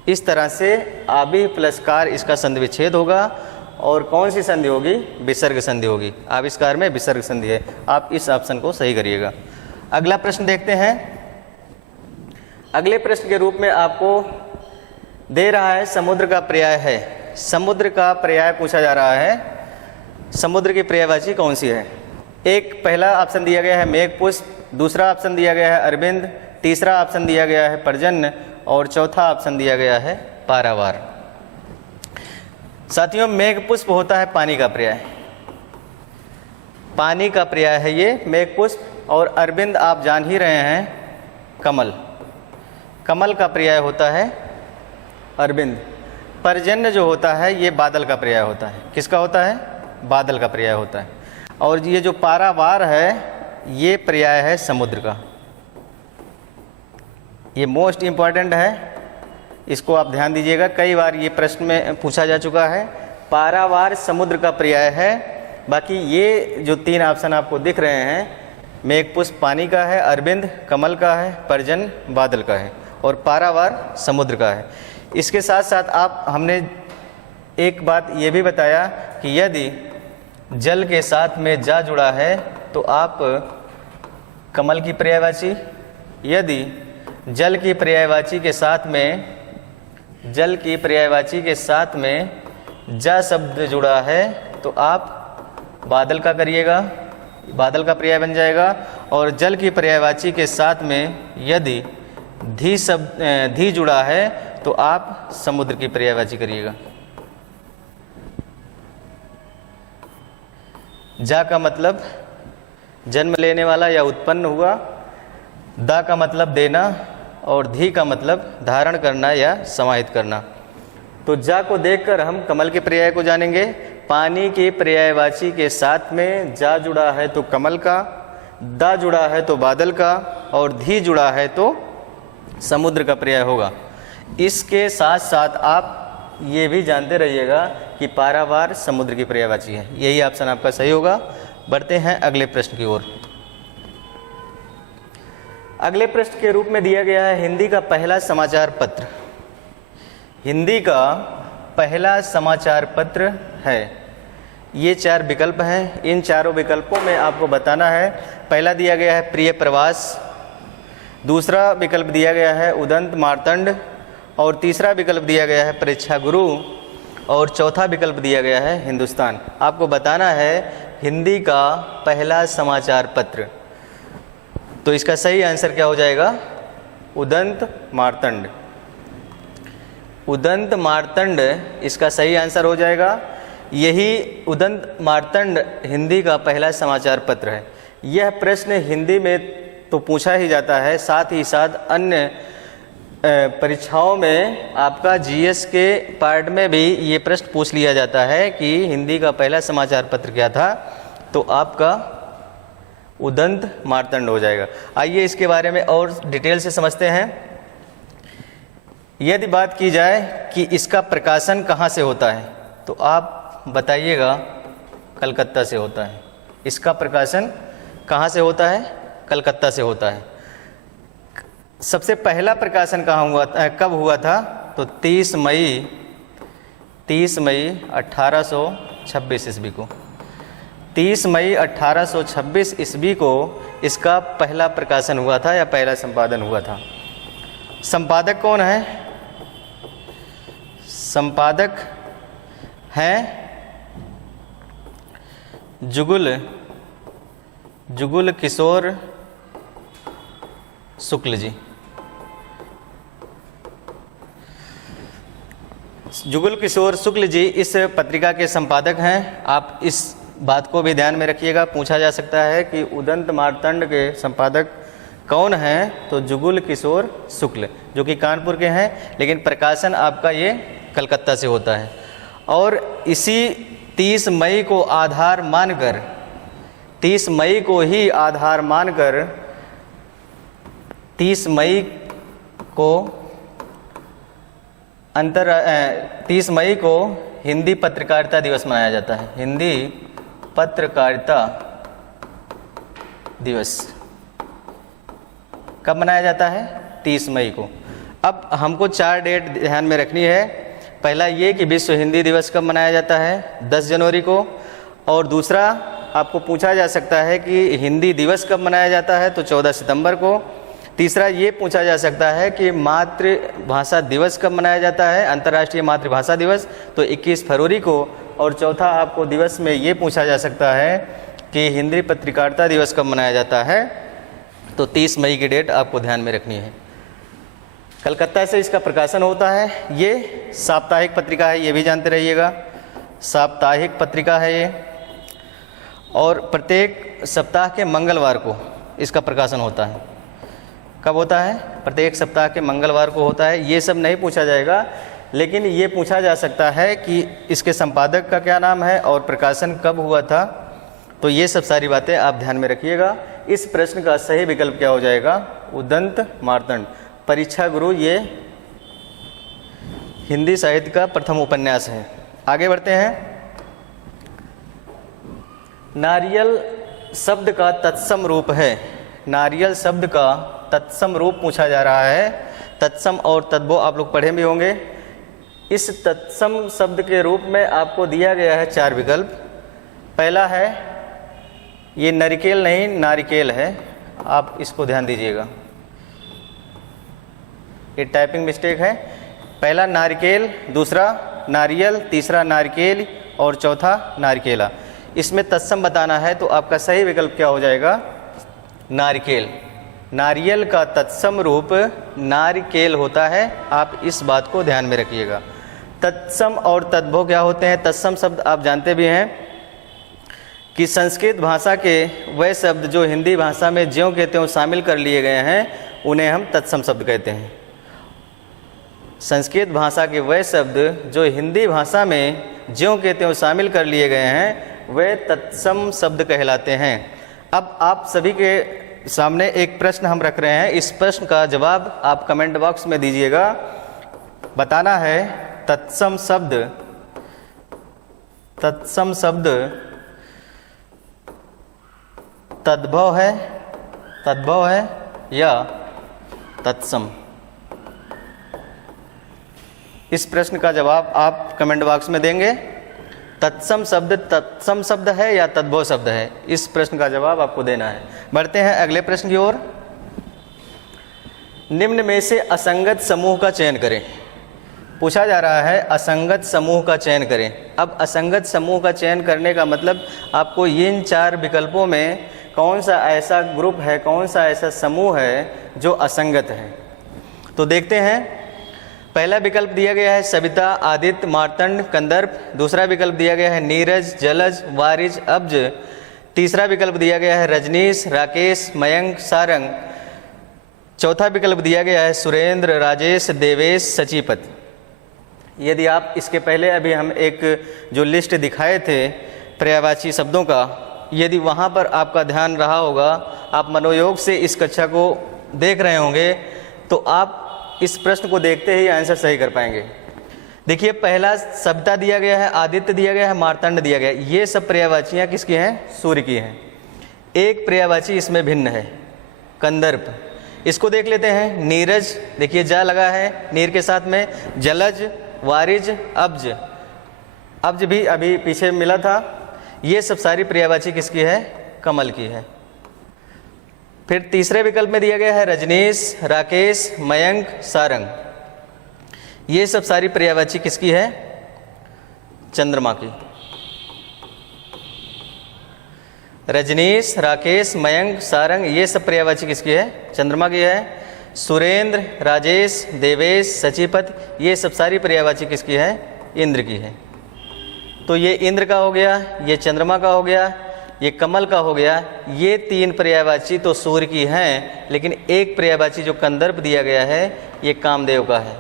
इस तरह से आबिह प्लस कार इसका संधि विच्छेद होगा। और कौन सी संधि होगी? विसर्ग संधि होगी। आविष्कार में विसर्ग संधि है। आप इस ऑप्शन को सही करिएगा। अगला प्रश्न देखते हैं। अगले प्रश्न के रूप में आपको दे रहा है समुद्र का पर्याय है। समुद्र का पर्याय पूछा जा रहा है। समुद्र की पर्यायवाची कौन सी है? एक पहला ऑप्शन दिया गया है मेघपुष्प, दूसरा ऑप्शन दिया गया है अरविंद, तीसरा ऑप्शन दिया गया है पर्जन्य और चौथा ऑप्शन दिया गया है पारावार। साथियों, मेघपुष्प होता है पानी का पर्याय, पानी का पर्याय है ये मेघपुष्प। और अरविंद आप जान ही रहे हैं कमल, कमल का पर्याय होता है अरविंद। पर्जन्य जो होता है ये बादल का पर्याय होता है। किसका होता है? बादल का पर्याय होता है। और ये जो पारावार है ये पर्याय है समुद्र का। ये मोस्ट इम्पॉर्टेंट है, इसको आप ध्यान दीजिएगा। कई बार ये प्रश्न में पूछा जा चुका है। पारावार समुद्र का पर्याय है। बाकी ये जो तीन ऑप्शन आपको दिख रहे हैं, मेघपुष्प पानी का है, अरविंद कमल का है, पर्जन्य बादल का है और पारावार समुद्र का है। इसके साथ साथ हमने एक बात ये भी बताया कि यदि जल के साथ में जा जुड़ा है तो आप कमल की पर्यायवाची, यदि जल की पर्यायवाची के साथ में जा शब्द जुड़ा है तो आप बादल का करिएगा, बादल का पर्याय बन जाएगा। और जल की पर्यायवाची के साथ में यदि धी जुड़ा है तो आप समुद्र की पर्यायवाची करिएगा। जा का मतलब जन्म लेने वाला या उत्पन्न हुआ, दा का मतलब देना और धी का मतलब धारण करना या समाहित करना। तो जा को देखकर हम कमल के पर्याय को जानेंगे। पानी के पर्यायवाची के साथ में जा जुड़ा है तो कमल का, दा जुड़ा है तो बादल का, और धी जुड़ा है तो समुद्र का पर्याय होगा। इसके साथ साथ आप ये भी जानते रहिएगा कि पारावार समुद्र की पर्यायवाची है। यही ऑप्शन आपका सही होगा। बढ़ते हैं अगले प्रश्न की ओर। अगले प्रश्न के रूप में दिया गया है हिंदी का पहला समाचार पत्र। हिंदी का पहला समाचार पत्र है। ये 4 विकल्प हैं। इन चारों विकल्पों में आपको बताना है। पहला दिया गया है प्रिय प्रवास, दूसरा विकल्प दिया गया है उदंत मार्तंड, और तीसरा विकल्प दिया गया है परीक्षा गुरु, और चौथा विकल्प दिया गया है हिंदुस्तान। आपको बताना है हिंदी का पहला समाचार पत्र। तो इसका सही आंसर क्या हो जाएगा? उदंत मार्तंड। उदंत मार्तंड इसका सही आंसर हो जाएगा। यही उदंत मार्तंड हिंदी का पहला समाचार पत्र है। यह प्रश्न हिंदी में तो पूछा ही जाता है, साथ ही साथ अन्य परीक्षाओं में आपका जीएस के पार्ट में भी ये प्रश्न पूछ लिया जाता है कि हिंदी का पहला समाचार पत्र क्या था, तो आपका उदंत मार्तंड हो जाएगा। आइए इसके बारे में और डिटेल से समझते हैं। यदि बात की जाए कि इसका प्रकाशन कहाँ से होता है, तो आप बताइएगा कलकत्ता से होता है। इसका प्रकाशन कहाँ से होता है? कलकत्ता से होता है। सबसे पहला प्रकाशन कब हुआ था? तो 30 मई 1826 ईस्वी को। 30 मई 1826 ईस्वी को इसका पहला प्रकाशन हुआ था या पहला संपादन हुआ था। संपादक कौन है? संपादक हैं जुगुल किशोर शुक्ल जी। जुगुल किशोर शुक्ल जी इस पत्रिका के संपादक हैं। आप इस बात को भी ध्यान में रखिएगा। पूछा जा सकता है कि उदंत मार्तंड के संपादक कौन हैं? तो जुगुल किशोर शुक्ल, जो कि कानपुर के हैं, लेकिन प्रकाशन आपका ये कलकत्ता से होता है। और इसी 30 मई को आधार मानकर 30 मई को ही आधार मानकर 30 मई को 30 मई को हिंदी पत्रकारिता दिवस मनाया जाता है। हिंदी पत्रकारिता दिवस कब मनाया जाता है? 30 मई को। अब हमको 4 डेट ध्यान में रखनी है। पहला ये कि विश्व हिंदी दिवस कब मनाया जाता है? 10 जनवरी को। और दूसरा आपको पूछा जा सकता है कि हिंदी दिवस कब मनाया जाता है? तो 14 सितंबर को। तीसरा ये पूछा जा सकता है कि मातृभाषा दिवस कब मनाया जाता है? अंतर्राष्ट्रीय मातृभाषा दिवस, तो 21 फरवरी को। और चौथा आपको दिवस में ये पूछा जा सकता है कि हिंदी पत्रकारिता दिवस कब मनाया जाता है? तो 30 मई की डेट आपको ध्यान में रखनी है। कलकत्ता से इसका प्रकाशन होता है। ये साप्ताहिक पत्रिका है, ये भी जानते रहिएगा। साप्ताहिक पत्रिका है ये, और प्रत्येक सप्ताह के मंगलवार को इसका प्रकाशन होता है। कब होता है? प्रत्येक सप्ताह के मंगलवार को होता है। ये सब नहीं पूछा जाएगा, लेकिन ये पूछा जा सकता है कि इसके संपादक का क्या नाम है और प्रकाशन कब हुआ था। तो ये सब सारी बातें आप ध्यान में रखिएगा। इस प्रश्न का सही विकल्प क्या हो जाएगा? उदंत मार्तंड। परीक्षा गुरु ये हिंदी साहित्य का प्रथम उपन्यास है। आगे बढ़ते हैं। नारियल शब्द का तत्सम रूप है। नारियल शब्द का तत्सम रूप पूछा जा रहा है। तत्सम और तद्भव आप लोग पढ़े भी होंगे। इस तत्सम शब्द के रूप में आपको दिया गया है 4 विकल्प। पहला है, ये नरिकेल नहीं नारिकेल है, आप इसको ध्यान दीजिएगा, ये टाइपिंग मिस्टेक है। पहला नारिकेल, दूसरा नारियल, तीसरा नारिकेल और चौथा नारिकेला। इसमें तत्सम बताना है, तो आपका सही विकल्प क्या हो जाएगा? नारिकेल। नारियल का तत्सम रूप नारिकेल होता है। आप इस बात को ध्यान में रखिएगा। तत्सम और तद्भव क्या होते हैं? तत्सम शब्द आप जानते भी हैं कि संस्कृत भाषा के वह शब्द जो हिंदी भाषा में ज्यों के त्यों शामिल कर लिए गए हैं, उन्हें हम तत्सम शब्द कहते हैं। संस्कृत भाषा के वह शब्द जो हिंदी भाषा में ज्यों के त्यों शामिल कर लिए गए हैं वे तत्सम शब्द कहलाते हैं। अब आप सभी के सामने एक प्रश्न हम रख रहे हैं, इस प्रश्न का जवाब आप कमेंट बॉक्स में दीजिएगा। बताना है तत्सम शब्द तद्भव है या तत्सम। इस प्रश्न का जवाब आप कमेंट बॉक्स में देंगे। तत्सम शब्द है या तद्भव शब्द है, इस प्रश्न का जवाब आपको देना है। बढ़ते हैं अगले प्रश्न की ओर। निम्न में से असंगत समूह का चयन करें। पूछा जा रहा है असंगत समूह का चयन करें। अब असंगत समूह का चयन करने का मतलब आपको इन 4 विकल्पों में कौन सा ऐसा ग्रुप है, कौन सा ऐसा समूह है जो असंगत है। तो देखते हैं। पहला विकल्प दिया गया है सविता, आदित्य, मार्तंड, कंदर्प। दूसरा विकल्प दिया गया है नीरज, जलज, वारिज, अब्ज। तीसरा विकल्प दिया गया है रजनीश, राकेश, मयंक, सारंग। चौथा विकल्प दिया गया है सुरेंद्र, राजेश, देवेश, सचिपत। यदि आप इसके पहले अभी हम एक जो लिस्ट दिखाए थे पर्यायवाची शब्दों का, यदि वहाँ पर आपका ध्यान रहा होगा, आप मनोयोग से इस कक्षा को देख रहे होंगे, तो आप इस प्रश्न को देखते ही आंसर सही कर पाएंगे। देखिए पहला सविता दिया गया है, आदित्य दिया गया है, मार्तंड दिया गया है। ये सब पर्यायवाचियाँ किसकी हैं? सूर्य की हैं। एक पर्यायवाची इसमें भिन्न है, कंदर्प। इसको देख लेते हैं। नीरज, देखिए जा लगा है नीर के साथ में। जलज, वारिज, अब्ज। अब्ज भी अभी पीछे मिला था। ये सब सारी पर्यायवाची किसकी है? कमल की है। फिर तीसरे विकल्प में दिया गया है रजनीश, राकेश, मयंक, सारंग। ये सब सारी पर्यायवाची किसकी है? चंद्रमा की। रजनीश, राकेश, मयंक, सारंग, ये सब पर्यायवाची किसकी है? चंद्रमा की है। सुरेंद्र, राजेश, देवेश, सचिपत, ये सब सारी पर्यायवाची किसकी है? इंद्र की है। तो ये इंद्र का हो गया, ये चंद्रमा का हो गया, ये कमल का हो गया। ये 3 पर्यायवाची तो सूर्य की हैं, लेकिन एक पर्यायवाची जो कंदर्प दिया गया है ये कामदेव का है।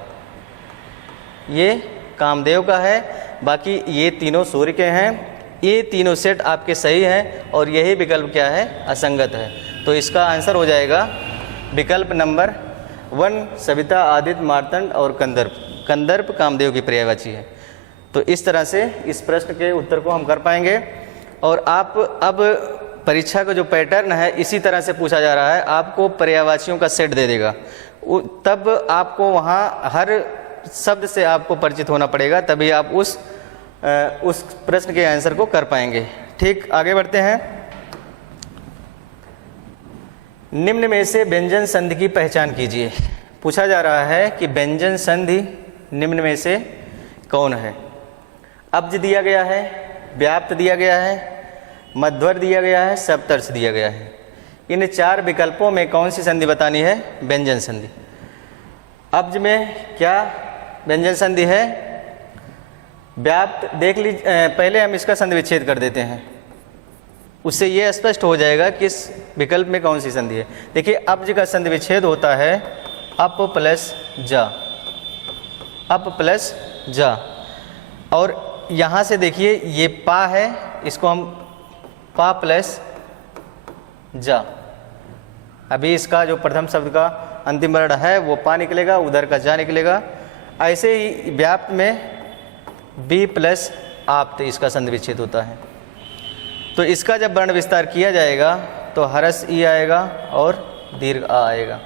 ये कामदेव का है, बाकी ये तीनों सूर्य के हैं। ये तीनों सेट आपके सही हैं और यही विकल्प क्या है? असंगत है। तो इसका आंसर हो जाएगा विकल्प नंबर 1 सविता, आदित्य, मार्तंड और कंदर्प। कंदर्प कामदेव की पर्यायवाची है। तो इस तरह से इस प्रश्न के उत्तर को हम कर पाएंगे। और आप अब परीक्षा का जो पैटर्न है इसी तरह से पूछा जा रहा है। आपको पर्यायवाचियों का सेट दे देगा, तब आपको वहाँ हर शब्द से आपको परिचित होना पड़ेगा, तभी आप उस प्रश्न के आंसर को कर पाएंगे। ठीक, आगे बढ़ते हैं। निम्न में से व्यंजन संधि की पहचान कीजिए। पूछा जा रहा है कि व्यंजन संधि निम्न में से कौन है? अब्ज दिया गया है, व्याप्त दिया गया है, मध्वर दिया गया है, सप्तर्ष दिया गया है। इन 4 विकल्पों में कौन सी संधि बतानी है? व्यंजन संधि। अब्ज में क्या व्यंजन संधि है? व्याप्त देख लीजिए। पहले हम इसका संधि विच्छेद कर देते हैं, उससे ये स्पष्ट हो जाएगा किस विकल्प में कौन सी संधि है। देखिए अब्ज का संधि विच्छेद होता है अप प्लस जा, अप प्लस जा। और यहाँ से देखिए ये पा है, इसको हम पा प्लस जा। अभी इसका जो प्रथम शब्द का अंतिम वर्ण है वो पा निकलेगा, उधर का जा निकलेगा। ऐसे ही व्याप्त में बी प्लस आप्त इसका संधि विच्छेद होता है। तो इसका जब वर्ण विस्तार किया जाएगा तो हरस ई आएगा और दीर्घ आ आएगा।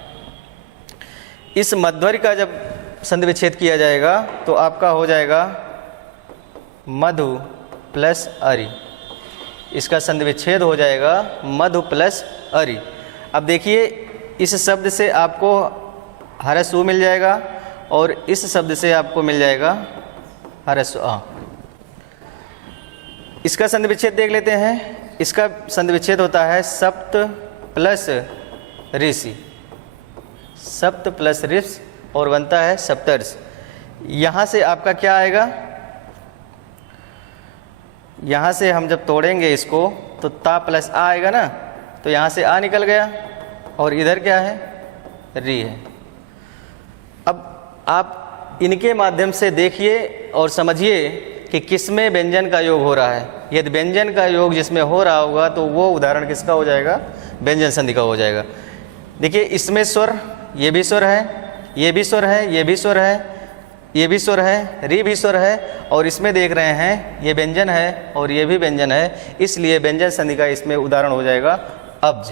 इस मध्वरी का जब संधि विच्छेद किया जाएगा तो आपका हो जाएगा मधु प्लस अरि। इसका संधि विच्छेद हो जाएगा मधु प्लस अरि। अब देखिए इस शब्द से आपको हरस उ मिल जाएगा और इस शब्द से आपको मिल जाएगा हरस आ। इसका संधि विच्छेद देख लेते हैं। इसका संधि विच्छेद होता है सप्त प्लस ऋषि, सप्त प्लस ऋष और बनता है सप्तर्ष। यहाँ से आपका क्या आएगा? यहाँ से हम जब तोड़ेंगे इसको तो ता प्लस आ आएगा ना, तो यहाँ से आ निकल गया और इधर क्या है? री है। अब आप इनके माध्यम से देखिए और समझिए कि किसमें व्यंजन का योग हो रहा है। यदि व्यंजन का योग जिसमें हो रहा होगा तो वो उदाहरण किसका हो जाएगा, व्यंजन संधि का हो जाएगा। देखिए इसमें स्वर, ये भी स्वर है, ये भी स्वर है, ये भी स्वर है, ये भी स्वर है, री भी स्वर है, और इसमें देख रहे हैं ये व्यंजन है और ये भी व्यंजन है, इसलिए व्यंजन संधि का इसमें उदाहरण हो जाएगा अब्ज।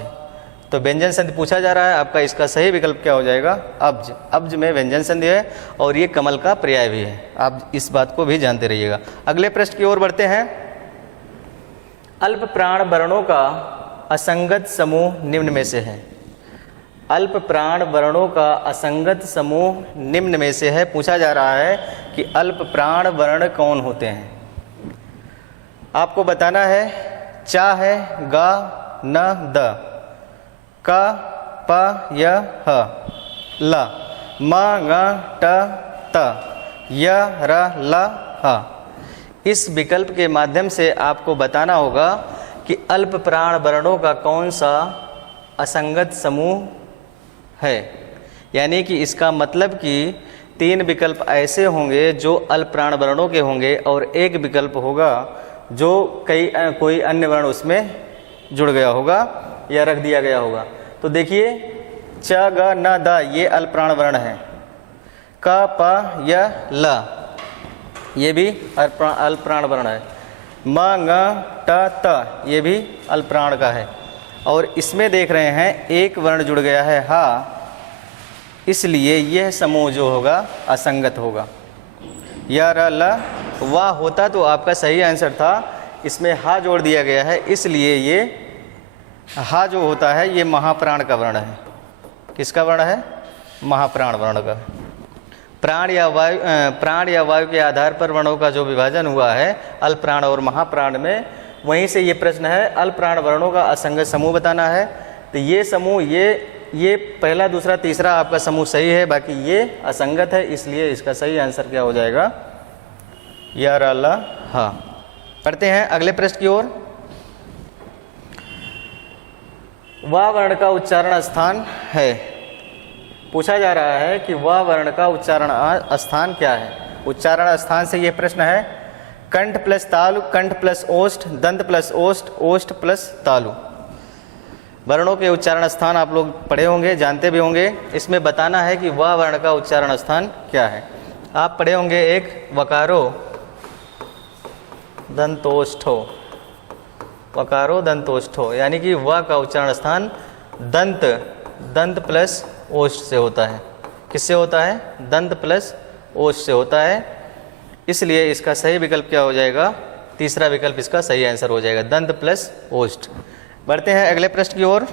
तो व्यंजन संधि पूछा जा रहा है, आपका इसका सही विकल्प क्या हो जाएगा, अब्ज। अब्ज में व्यंजन संधि है और ये कमल का पर्याय भी है, आप इस बात को भी जानते रहिएगा। अगले प्रश्न की ओर बढ़ते हैं। अल्प प्राण वर्णों का असंगत समूह निम्न में से है। अल्प प्राण वर्णों का असंगत समूह निम्न में से है। पूछा जा रहा है कि अल्प प्राण वर्ण कौन होते हैं। आपको बताना है चा है, गा, न, द, क, प, य, ह, ल, म, ङ, ट, त, य, र, ल, ह। इस विकल्प के माध्यम से आपको बताना होगा कि अल्प प्राण वर्णों का कौन सा असंगत समूह है। यानी कि इसका मतलब कि 3 विकल्प ऐसे होंगे जो अल्प प्राण वर्णों के होंगे और एक विकल्प होगा जो कोई अन्य वर्ण उसमें जुड़ गया होगा या रख दिया गया होगा। तो देखिए च, ग, न, द ये अल्प प्राण वर्ण है, क, प, य, ल ये भी अल्प प्राण वर्ण है, म, ङ, ट, त ये भी अल्प प्राण का है, और इसमें देख रहे हैं एक वर्ण जुड़ गया है हा, इसलिए यह समूह जो होगा असंगत होगा। या, र, ल, वा होता तो आपका सही आंसर था, इसमें हा जोड़ दिया गया है, इसलिए ये हा जो होता है ये महाप्राण का वर्ण है। किसका वर्ण है, महाप्राण वर्ण का। प्राण या वायु के आधार पर वर्णों का जो विभाजन हुआ है अल्प प्राण और महाप्राण में, वहीं से ये प्रश्न है अल्प प्राण वर्णों का असंगत समूह बताना है। तो ये समूह ये पहला, दूसरा, तीसरा आपका समूह सही है, बाकी ये असंगत है, इसलिए इसका सही आंसर क्या हो जाएगा, या, र, ल, हा। पढ़ते हैं अगले प्रश्न की ओर। वा वर्ण का उच्चारण स्थान है। पूछा जा रहा है कि वा वर्ण का उच्चारण स्थान क्या है। उच्चारण स्थान से ये प्रश्न है कंठ प्लस तालु, कंठ प्लस ओष्ठ, दंत प्लस ओष्ठ, ओष्ठ प्लस तालु। वर्णों के उच्चारण स्थान आप लोग पढ़े होंगे, जानते भी होंगे। इसमें बताना है कि वा वर्ण का उच्चारण स्थान क्या है। आप पढ़े होंगे एक वकारो दंतोष्ठो, वकारो दंतोष्ठो, यानी कि व का उच्चारण स्थान दंत प्लस ओष्ठ से होता है। किससे होता है, दंत प्लस ओष्ठ से होता है, इसलिए इसका सही विकल्प क्या हो जाएगा, तीसरा विकल्प इसका सही आंसर हो जाएगा, दंत प्लस ओष्ठ। बढ़ते हैं अगले प्रश्न की ओर।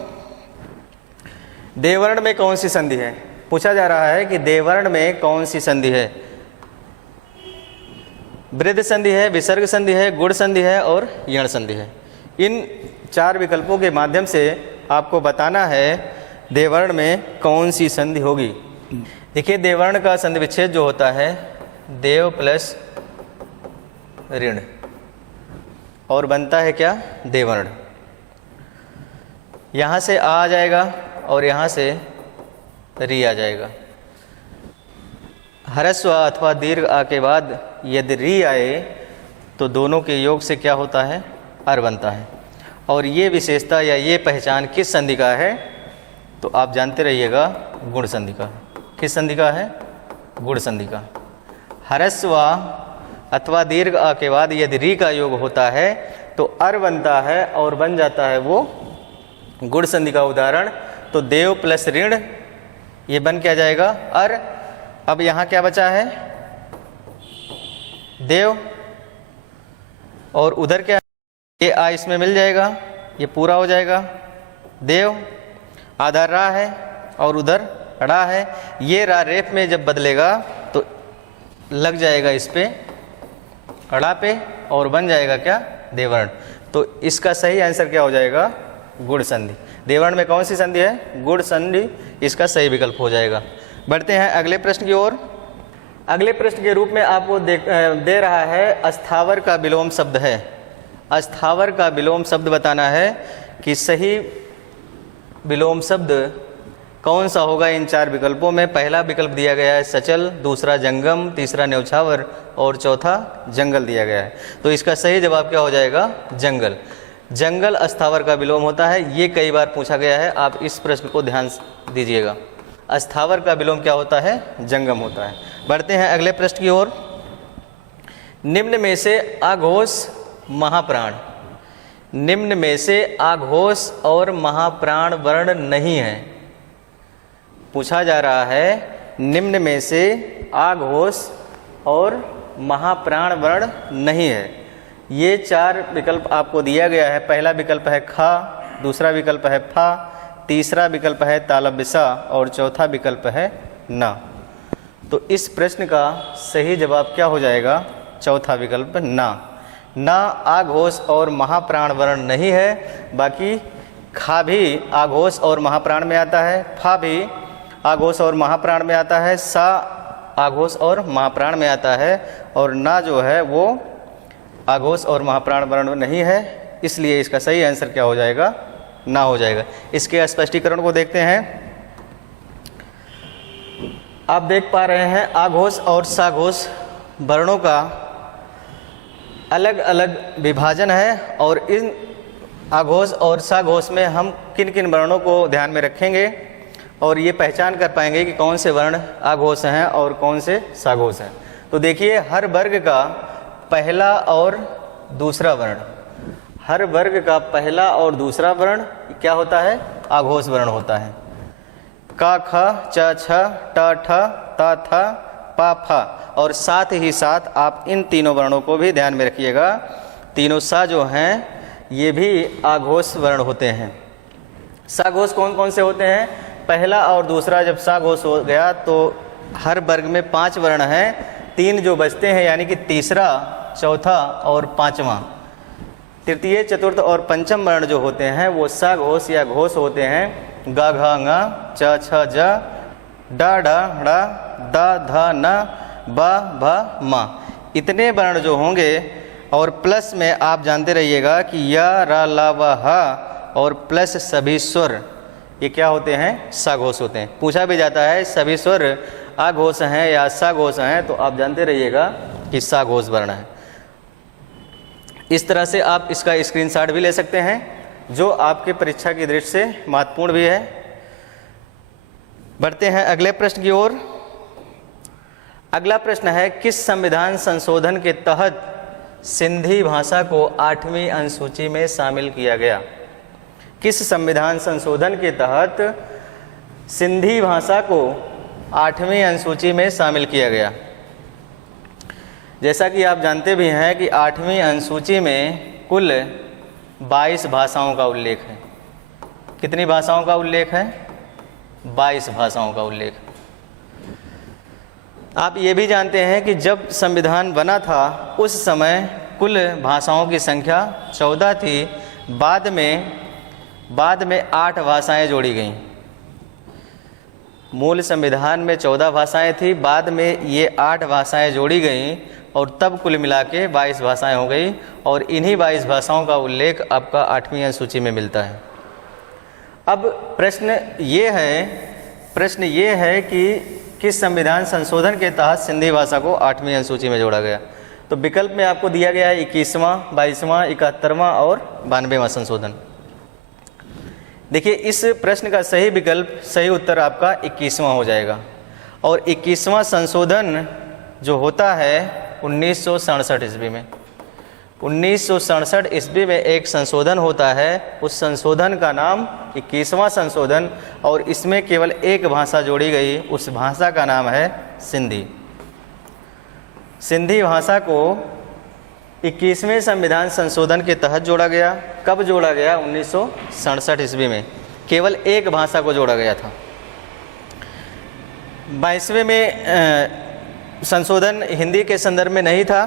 देववर्ण में कौन सी संधि है। पूछा जा रहा है कि देववर्ण में कौन सी संधि है। वृद्ध संधि है, विसर्ग संधि है, गुण संधि है और यण संधि है। इन 4 विकल्पों के माध्यम से आपको बताना है देववर्ण में कौन सी संधि होगी। देखिए देववर्ण का संधि विच्छेद जो होता है देव प्लस ऋण और बनता है क्या, देववर्ण। यहाँ से आ जाएगा और यहाँ से री आ जाएगा। ह्रस्व अथवा दीर्घ आ के बाद यदि री आए तो दोनों के योग से क्या होता है, अर बनता है। और ये विशेषता या ये पहचान किस संधि का है, तो आप जानते रहिएगा गुण संधि का। किस संधि का है, गुण संधि का। ह्रस्व अथवा दीर्घ आ के बाद यदि री का योग होता है तो अर बनता है और बन जाता है वो गुण संधि का उदाहरण। तो देव प्लस ऋण ये बन क्या जाएगा, अर। अब यहाँ क्या बचा है, देव, और उधर क्या, ये आ इसमें मिल जाएगा, ये पूरा हो जाएगा देव। आधा रा है और उधर ड़ा है, ये रा रेफ में जब बदलेगा तो लग जाएगा इस पे अड़ा पे और बन जाएगा क्या, देववर्ण। तो इसका सही आंसर क्या हो जाएगा, गुण संधि। देववर्ण में कौन सी संधि है, गुण संधि, इसका सही विकल्प हो जाएगा। बढ़ते हैं अगले प्रश्न की ओर। अगले प्रश्न के रूप में आपको दे रहा है अस्थावर का विलोम शब्द है। अस्थावर का विलोम शब्द बताना है कि सही विलोम शब्द कौन सा होगा इन 4 विकल्पों में? पहला विकल्प दिया गया है सचल, दूसरा जंगम, तीसरा न्यौछावर और चौथा जंगल दिया गया है। तो इसका सही जवाब क्या हो जाएगा? जंगल। जंगल अस्थावर का विलोम होता है, ये कई बार पूछा गया है, आप इस प्रश्न को ध्यान दीजिएगा। अस्थावर का विलोम क्या होता है? जंगम होता है। बढ़ते हैं अगले प्रश्न की ओर। निम्न में से अघोष महाप्राण, निम्न में से अघोष और महाप्राण वर्ण नहीं है। पूछा जा रहा है निम्न में से अघोष और महाप्राण वर्ण नहीं है। ये 4 विकल्प आपको दिया गया है। पहला विकल्प है ख, दूसरा विकल्प है फा, तीसरा विकल्प है तालव्यसा और चौथा विकल्प है न। तो इस प्रश्न का सही जवाब क्या हो जाएगा? चौथा विकल्प न अघोष और महाप्राण वर्ण नहीं है। बाकी खा भी अघोष और महाप्राण में आता है, फा भी अघोष और महाप्राण में आता है, सा अघोष और महाप्राण में आता है और ना जो है वो अघोष और महाप्राण वर्ण नहीं है। इसलिए इसका सही आंसर क्या हो जाएगा? ना हो जाएगा। इसके स्पष्टीकरण को देखते हैं। आप देख पा रहे हैं अघोष और साघोष वर्णों का अलग अलग विभाजन है और इन अघोष और साघोष में हम किन किन वर्णों को ध्यान में रखेंगे और ये पहचान कर पाएंगे कि कौन से वर्ण अघोष हैं और कौन से साघोष हैं। तो देखिए, हर वर्ग का पहला और दूसरा वर्ण, हर वर्ग का पहला और दूसरा वर्ण क्या होता है? अघोष वर्ण होता है। का, ख, च, छ, ट, ठ, त, थ, पा, फा और साथ ही साथ आप इन तीनों वर्णों को भी ध्यान में रखिएगा। तीनों सा जो हैं ये भी अघोष वर्ण होते हैं। साघोष कौन कौन से होते हैं? पहला और दूसरा जब साघोष हो गया तो हर वर्ग में 5 वर्ण हैं, 3 जो बचते हैं यानी कि तीसरा, चौथा और पांचवा। तृतीय, चतुर्थ और पंचम वर्ण जो होते हैं वो साघोष या घोष होते हैं। ग, घ, ङ, च, छ, ज, ड, ढ, ढ़, द, ध, न, ब, भ, म। इतने वर्ण जो होंगे और प्लस में आप जानते रहिएगा कि य, र, ल, व, ह और प्लस सभी स्वर ये क्या होते हैं? साघोष होते हैं। पूछा भी जाता है सभी स्वर अघोष हैं या साघोष हैं, तो आप जानते रहिएगा कि साघोष वर्ण है। इस तरह से आप इसका स्क्रीनशॉट भी ले सकते हैं जो आपके परीक्षा की दृष्टि से महत्वपूर्ण भी है। बढ़ते हैं अगले प्रश्न की ओर। अगला प्रश्न है किस संविधान संशोधन के तहत सिंधी भाषा को 8वीं अनुसूची में शामिल किया गया? किस संविधान संशोधन के तहत सिंधी भाषा को 8वीं अनुसूची में शामिल किया गया? जैसा कि आप जानते भी हैं कि 8वीं अनुसूची में कुल 22 भाषाओं का उल्लेख है। कितनी भाषाओं का उल्लेख है? 22 भाषाओं का उल्लेख। आप ये भी जानते हैं कि जब संविधान बना था उस समय कुल भाषाओं की संख्या 14 थी। बाद में 8 भाषाएं जोड़ी गईं। मूल संविधान में 14 भाषाएं थी, बाद में ये 8 भाषाएं जोड़ी गईं और तब कुल मिला के 22 भाषाएं हो गई और इन्हीं 22 भाषाओं का उल्लेख आपका 8वीं अनुसूची में मिलता है। अब प्रश्न ये है कि किस संविधान संशोधन के तहत सिंधी भाषा को 8वीं अनुसूची में जोड़ा गया? तो विकल्प में आपको दिया गया है 21वां, 22वां, 71वां और 92वां संशोधन। देखिए, इस प्रश्न का सही विकल्प, सही उत्तर आपका 21वां हो जाएगा। और 21वां संशोधन जो होता है 1967 ईस्वी में, 1967 ईस्वी में एक संशोधन होता है। उस संशोधन का नाम 21वां संशोधन और इसमें केवल एक भाषा जोड़ी गई, उस भाषा का नाम है सिंधी। सिंधी भाषा को 21वें संविधान संशोधन के तहत जोड़ा गया। कब जोड़ा गया? 1967 ईस्वी में केवल एक भाषा को जोड़ा गया था। 22वें में संशोधन हिंदी के संदर्भ में नहीं था।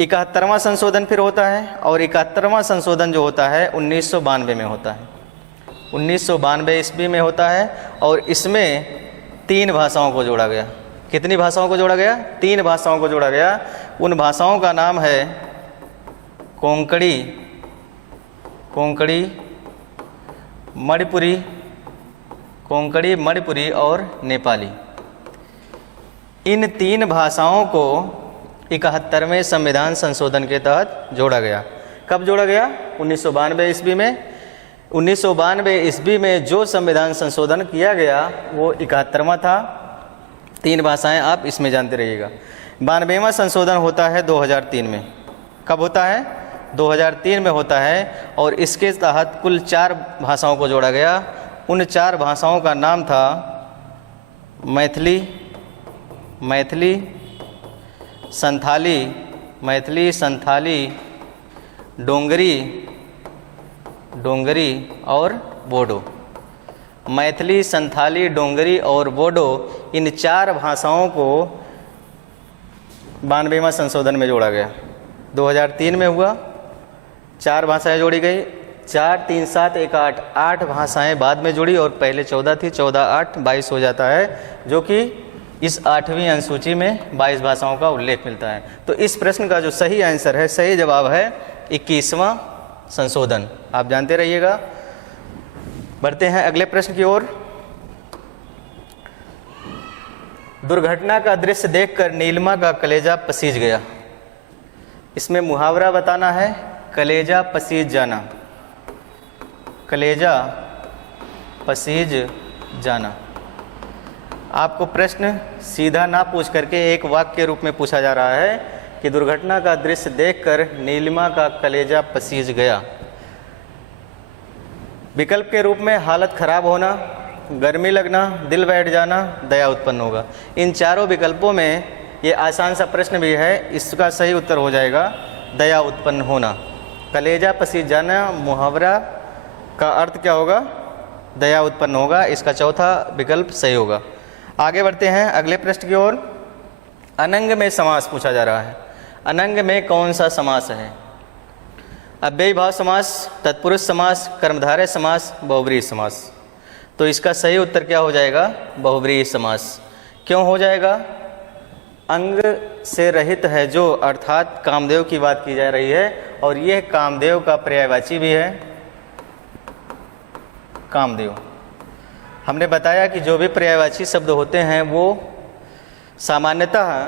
71वां संशोधन फिर होता है और 71वां संशोधन जो होता है 1992 में होता है, 1992 ईस्वी में होता है और इसमें 3 भाषाओं को जोड़ा गया। कितनी भाषाओं को जोड़ा गया? 3 भाषाओं को जोड़ा गया। उन भाषाओं का नाम है कोंकणी, मणिपुरी, कोंकणी, मणिपुरी और नेपाली। इन 3 भाषाओं को 71वें संविधान संशोधन के तहत जोड़ा गया। कब जोड़ा गया? 1992 ईस्वी में। 1992 ईस्वी में जो संविधान संशोधन किया गया वो 71वां था। 3 भाषाएं आप इसमें जानते रहिएगा। 92वां संशोधन होता है 2003 में। कब होता है? 2003 में होता है और इसके तहत कुल 4 भाषाओं को जोड़ा गया। उन 4 भाषाओं का नाम था मैथिली, संथाली, डोंगरी और बोडो। मैथिली, संथाली, डोंगरी और बोडो, इन 4 भाषाओं को 92वां संशोधन में जोड़ा गया। 2003 में हुआ, 4 भाषाएं जोड़ी गई। 4, 3, 7, 1, 8 भाषाएं बाद में जुड़ी और पहले 14 थी। 14, 8, 22 हो जाता है, जो कि इस 8वीं अनुसूची में 22 भाषाओं का उल्लेख मिलता है। तो इस प्रश्न का जो सही आंसर है, सही जवाब है 21वां संशोधन। आप जानते रहिएगा। बढ़ते हैं अगले प्रश्न की ओर। दुर्घटना का दृश्य देखकर नीलिमा का कलेजा पसीज गया। इसमें मुहावरा बताना है, कलेजा पसीज जाना। कलेजा पसीज जाना। आपको प्रश्न सीधा ना पूछ करके एक वाक्य के रूप में पूछा जा रहा है कि दुर्घटना का दृश्य देखकर नीलिमा का कलेजा पसीज गया। विकल्प के रूप में हालत खराब होना, गर्मी लगना, दिल बैठ जाना, दया उत्पन्न होगा। इन चारों विकल्पों में ये आसान सा प्रश्न भी है, इसका सही उत्तर हो जाएगा दया उत्पन्न होना। कलेजा पसीज जाना मुहावरा का अर्थ क्या होगा? दया उत्पन्न होगा। इसका चौथा विकल्प सही होगा। आगे बढ़ते हैं अगले प्रश्न की ओर। अनंग में समास पूछा जा रहा है। अनंग में कौन सा समास है? अव्ययी भाव समास, तत्पुरुष समास, कर्मधारय समास, बहुव्रीहि समास। तो इसका सही उत्तर क्या हो जाएगा? बहुव्रीहि समास। क्यों हो जाएगा? अंग से रहित है जो, अर्थात कामदेव की बात की जा रही है और यह कामदेव का पर्यायवाची भी है। कामदेव, हमने बताया कि जो भी पर्यायवाची शब्द होते हैं वो सामान्यतः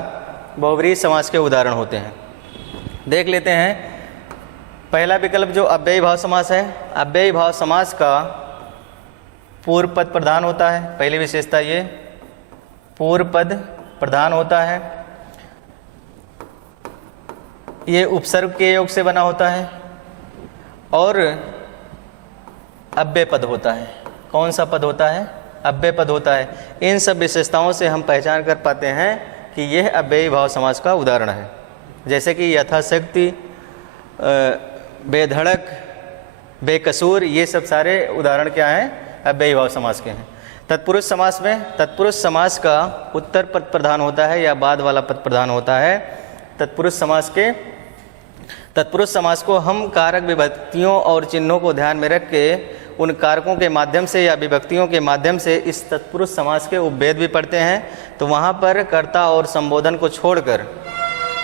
बहुव्रीहि समास के उदाहरण होते हैं। देख लेते हैं पहला विकल्प जो अव्ययी भाव समास है। अव्ययी भाव समास का पूर्व पद प्रधान होता है। पहली विशेषता ये पूर्व पद प्रधान होता है। ये उपसर्ग के योग से बना होता है और अव्यय पद होता है। कौन सा पद होता है? अव्यय पद होता है। इन सब विशेषताओं से हम पहचान कर पाते हैं कि यह अव्ययी भाव समास का उदाहरण है। जैसे कि यथाशक्ति, बेधड़क, बेकसूर, ये सब सारे उदाहरण क्या हैं? अव्ययी भाव समास के हैं। तत्पुरुष समास में तत्पुरुष समास का उत्तर पद प्रधान होता है या बाद वाला पद प्रधान होता है। तत्पुरुष समास को हम कारक विभक्तियों और चिन्हों को ध्यान में रख के उन कारकों के माध्यम से या विभक्तियों के माध्यम से इस तत्पुरुष समास के उपभेद भी पढ़ते हैं। तो वहाँ पर कर्ता और संबोधन को छोड़कर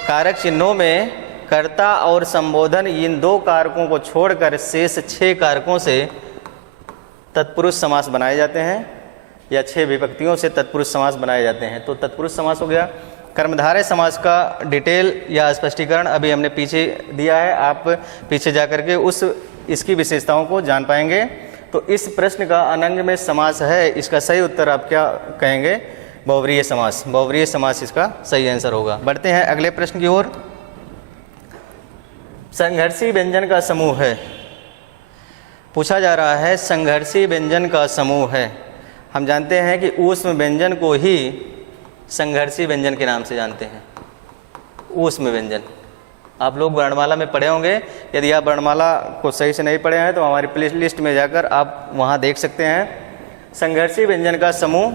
कारक चिन्हों में कर्ता और संबोधन, इन 2 कारकों को छोड़कर शेष 6 कारकों से तत्पुरुष समास बनाए जाते हैं या 6 विभक्तियों से तत्पुरुष समास बनाए जाते हैं। तो तत्पुरुष समास हो गया। कर्मधारय समास का डिटेल या स्पष्टीकरण अभी हमने पीछे दिया है, आप पीछे जाकर के इसकी विशेषताओं को जान पाएंगे। तो इस प्रश्न का अनंग में समास है, इसका सही उत्तर आप क्या कहेंगे? बहुव्रीहि समास। बहुव्रीहि समास इसका सही आंसर होगा। बढ़ते हैं अगले प्रश्न की ओर। संघर्षी व्यंजन का समूह है। पूछा जा रहा है संघर्षी व्यंजन का समूह है। हम जानते हैं कि ऊष्म व्यंजन को ही संघर्षी व्यंजन के नाम से जानते हैं। ऊष्म व्यंजन आप लोग वर्णमाला में पढ़े होंगे। यदि आप वर्णमाला को सही से नहीं पढ़े हैं तो हमारी प्ले लिस्ट में जाकर आप वहाँ देख सकते हैं। संघर्षी व्यंजन का समूह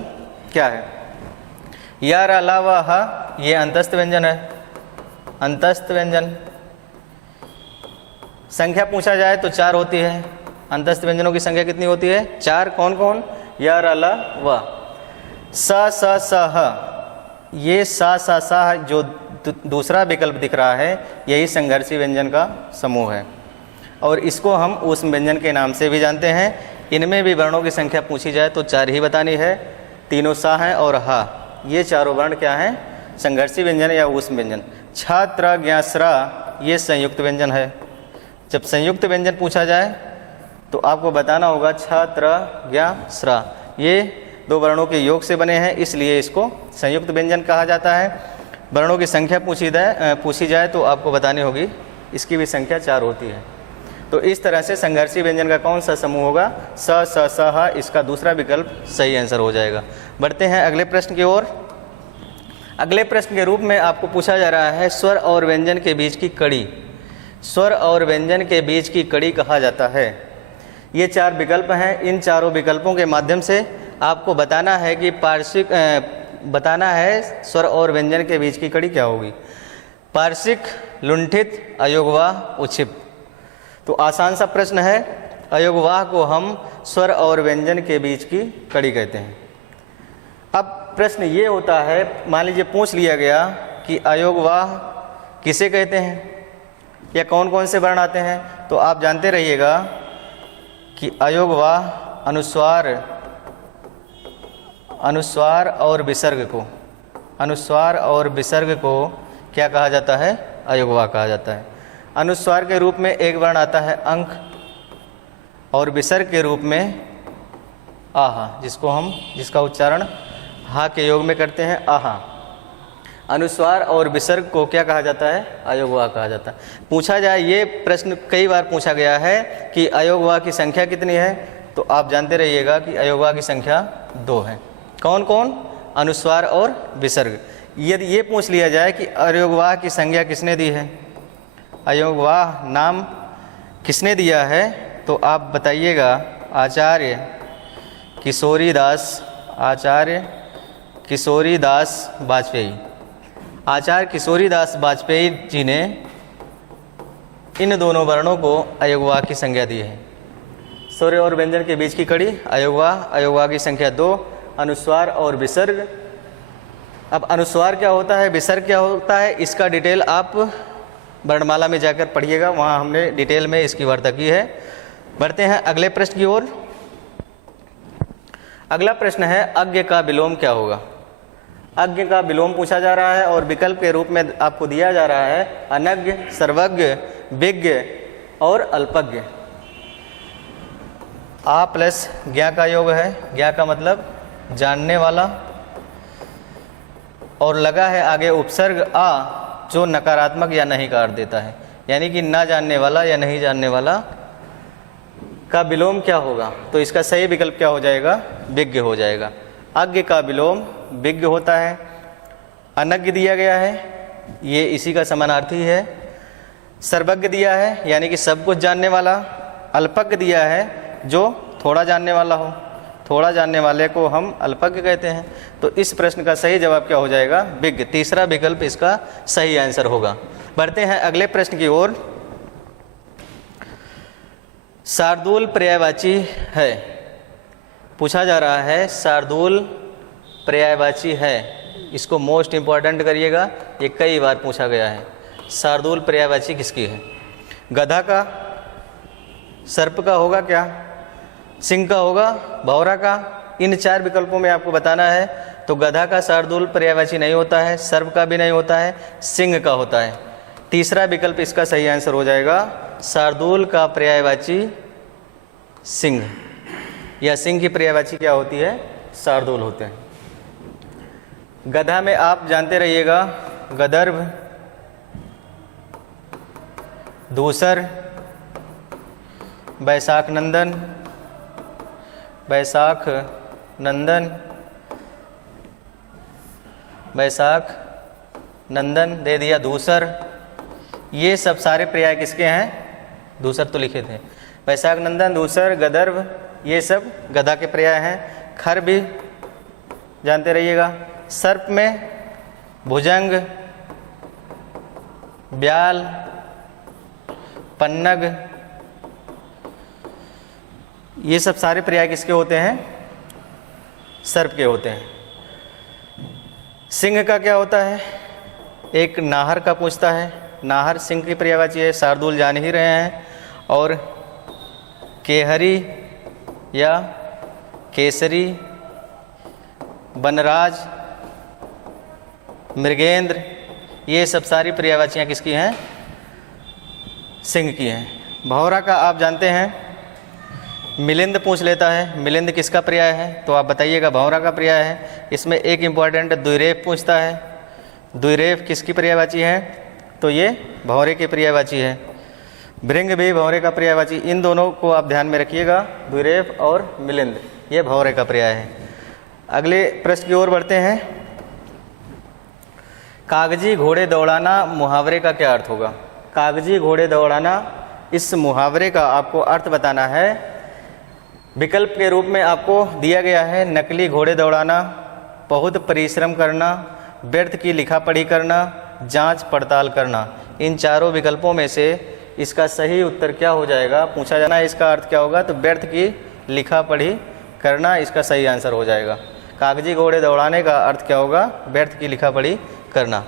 क्या है? या, रा, ला, वा, हा, ये अंतस्थ व्यंजन है। अंतस्थ व्यंजन संख्या पूछा जाए तो 4 होती है। अंतस्थ व्यंजनों की संख्या कितनी होती है? 4। कौन कौन? या, रा, ला, वा। स, स, स, ह। ये सा सा सा जो दूसरा विकल्प दिख रहा है यही संघर्षी व्यंजन का समूह है और इसको हम ऊष्म व्यंजन के नाम से भी जानते हैं। इनमें भी वर्णों की संख्या पूछी जाए तो 4 ही बतानी है। तीनों सा हैं और हा, ये चारों वर्ण क्या हैं? संघर्षी व्यंजन या ऊष्म व्यंजन। छ त्र ज्ञ स्रा ये संयुक्त व्यंजन है। जब संयुक्त व्यंजन पूछा जाए तो आपको बताना होगा छ त्र ज्ञ स्रा ये 2 वर्णों के योग से बने हैं, इसलिए इसको संयुक्त व्यंजन कहा जाता है। वर्णों की संख्या पूछी जाए तो आपको बतानी होगी, इसकी भी संख्या 4 होती है। तो इस तरह से संघर्षी व्यंजन का कौन सा समूह होगा? स स स ह, इसका दूसरा विकल्प सही आंसर हो जाएगा। बढ़ते हैं अगले प्रश्न की ओर। अगले प्रश्न के रूप में आपको पूछा जा रहा है स्वर और व्यंजन के बीच की कड़ी। स्वर और व्यंजन के बीच की कड़ी कहा जाता है। ये 4 विकल्प हैं। इन चारों विकल्पों के माध्यम से आपको बताना है कि बताना है स्वर और व्यंजन के बीच की कड़ी क्या होगी। पार्श्विक, लुंठित, अयोगवाह, उच्छिप। तो आसान सा प्रश्न है। अयोगवाह को हम स्वर और व्यंजन के बीच की कड़ी कहते हैं। अब प्रश्न ये होता है, मान लीजिए पूछ लिया गया कि अयोगवाह किसे कहते हैं या कौन कौन से वर्ण आते हैं, तो आप जानते रहिएगा कि अयोगवाह अनुस्वार और विसर्ग को क्या कहा जाता है? अयोगवाह कहा जाता है। अनुस्वार के रूप में एक वर्ण आता है अंक और विसर्ग के रूप में आहा, जिसका उच्चारण हा के योग में करते हैं, आहा। अनुस्वार और विसर्ग को क्या कहा जाता है? अयोगवाह कहा जाता है। पूछा जाए, ये प्रश्न कई बार पूछा गया है कि अयोगवाह की संख्या कितनी है, तो आप जानते रहिएगा कि अयोगवाह की संख्या 2 है। कौन कौन? अनुस्वार और विसर्ग। यदि ये पूछ लिया जाए कि अयोगवाह की संज्ञा किसने दी है, अयोगवाह नाम किसने दिया है, तो आप बताइएगा आचार्य किशोरीदास वाजपेयी। आचार्य किशोरीदास वाजपेयी जी ने इन दोनों वर्णों को अयोगवाह की संज्ञा दी है। स्वर और व्यंजन के बीच की कड़ी अयोगवाह की संख्या 2, अनुस्वार और विसर्ग। अब अनुस्वार क्या होता है, विसर्ग क्या होता है, इसका डिटेल आप वर्णमाला में जाकर पढ़िएगा, वहाँ हमने डिटेल में इसकी वार्ता की है। बढ़ते हैं अगले प्रश्न की ओर। अगला प्रश्न है अज्ञ का विलोम क्या होगा। अज्ञ का विलोम पूछा जा रहा है और विकल्प के रूप में आपको दिया जा रहा है अनज्ञ, सर्वज्ञ, विज्ञ और अल्पज्ञ। आ प्लस ज्ञा का योग है। ज्ञा का मतलब जानने वाला, और लगा है आगे उपसर्ग आ, जो नकारात्मक या नहीं का अर्थ देता है, यानी कि ना जानने वाला या नहीं जानने वाला का विलोम क्या होगा, तो इसका सही विकल्प क्या हो जाएगा? विज्ञ हो जाएगा। अज्ञ का विलोम विज्ञ होता है। अनज्ञ दिया गया है, ये इसी का समानार्थी है। सर्वज्ञ दिया है, यानी कि सब कुछ जानने वाला। अल्पज्ञ दिया है, जो थोड़ा जानने वाला हो। थोड़ा जानने वाले को हम अल्पज्ञ कहते हैं। तो इस प्रश्न का सही जवाब क्या हो जाएगा? विज्ञ। तीसरा विकल्प इसका सही आंसर होगा। बढ़ते हैं अगले प्रश्न की ओर। शार्दूल पर्यायवाची है। पूछा जा रहा है शार्दूल पर्यायवाची है, इसको मोस्ट इंपॉर्टेंट करिएगा, ये कई बार पूछा गया है। शार्दूल पर्यायवाची किसकी है? गधा का, सर्प का होगा क्या, सिंह का होगा, भौरा का? इन 4 विकल्पों में आपको बताना है। तो गधा का शार्दूल पर्यायवाची नहीं होता है, सर्प का भी नहीं होता है, सिंह का होता है। तीसरा विकल्प इसका सही आंसर हो जाएगा, शार्दूल का पर्यायवाची सिंह, या सिंह की पर्यायवाची क्या होती है? शार्दूल होते हैं। गधा में आप जानते रहिएगा गदर्भ, दूसर, बैसाख नंदन दे दिया दूसर। ये सब सारे पर्याय किसके हैं? दूसर तो लिखे थे। बैसाख नंदन, दूसर, गदर्भ, ये सब गधा के पर्याय हैं। खर भी जानते रहिएगा। सर्प में भुजंग, ब्याल, पन्नग, ये सब सारे पर्याय किसके होते हैं? सर्प के होते हैं। सिंह का क्या होता है? एक नाहर का पूछता है। नाहर सिंह की पर्यायवाची है, शार्दूल जान ही रहे हैं। और केहरी या केसरी, वनराज, मृगेंद्र, ये सब सारी पर्यायवाचियाँ किसकी हैं? सिंह की हैं। भौरा का आप जानते हैं, मिलिंद पूछ लेता है, मिलिंद किसका पर्याय है? तो आप बताइएगा भौरा का पर्याय है। इसमें एक इम्पॉर्टेंट द्विरेफ पूछता है, द्विरेफ किसकी पर्यायवाची है? तो ये भौरे की पर्यायवाची है। भृंग भी भौरे का पर्यायवाची। इन दोनों को आप ध्यान में रखिएगा, द्विरेफ और मिलिंद, ये भौरे का पर्याय है। अगले प्रश्न की ओर बढ़ते हैं। कागजी घोड़े दौड़ाना मुहावरे का क्या अर्थ होगा? कागजी घोड़े दौड़ाना, इस मुहावरे का आपको अर्थ बताना है। विकल्प के रूप में आपको दिया गया है नकली घोड़े दौड़ाना, बहुत परिश्रम करना, व्यर्थ की लिखा पढ़ी करना, जांच पड़ताल करना। इन चारों विकल्पों में से इसका सही उत्तर क्या हो जाएगा? पूछा जाना है इसका अर्थ क्या होगा, तो व्यर्थ की लिखा पढ़ी करना इसका सही आंसर हो जाएगा। कागजी घोड़े दौड़ाने का अर्थ क्या होगा? व्यर्थ की लिखा पढ़ी करना।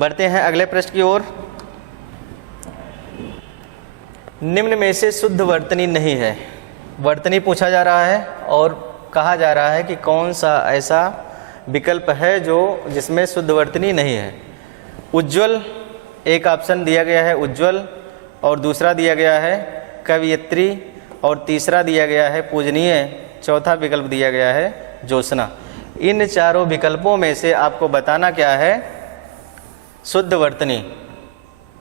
बढ़ते हैं अगले प्रश्न की ओर। निम्न में से शुद्ध वर्तनी नहीं है। वर्तनी पूछा जा रहा है और कहा जा रहा है कि कौन सा ऐसा विकल्प है जो जिसमें शुद्ध वर्तनी नहीं है। उज्ज्वल एक ऑप्शन दिया गया है, उज्ज्वल, और दूसरा दिया गया है कवयित्री, और तीसरा दिया गया है पूजनीय, चौथा विकल्प दिया गया है ज्योत्सना। इन चारों विकल्पों में से आपको बताना क्या है? शुद्ध वर्तनी।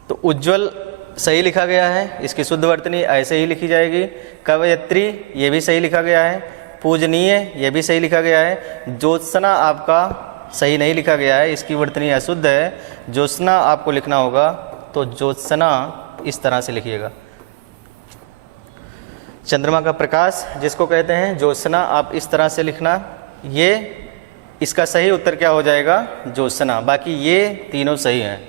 तो उज्ज्वल सही लिखा गया है, इसकी शुद्ध वर्तनी ऐसे ही लिखी जाएगी। कवयित्री ये भी सही लिखा गया है, पूजनीय ये भी सही लिखा गया है। ज्योत्सना आपका सही नहीं लिखा गया है, इसकी वर्तनी अशुद्ध है। ज्योत्सना आपको लिखना होगा, तो ज्योत्सना इस तरह से लिखिएगा। चंद्रमा का प्रकाश जिसको कहते हैं ज्योत्सना, आप इस तरह से लिखना। ये इसका सही उत्तर क्या हो जाएगा? ज्योत्सना। बाकी ये तीनों सही हैं।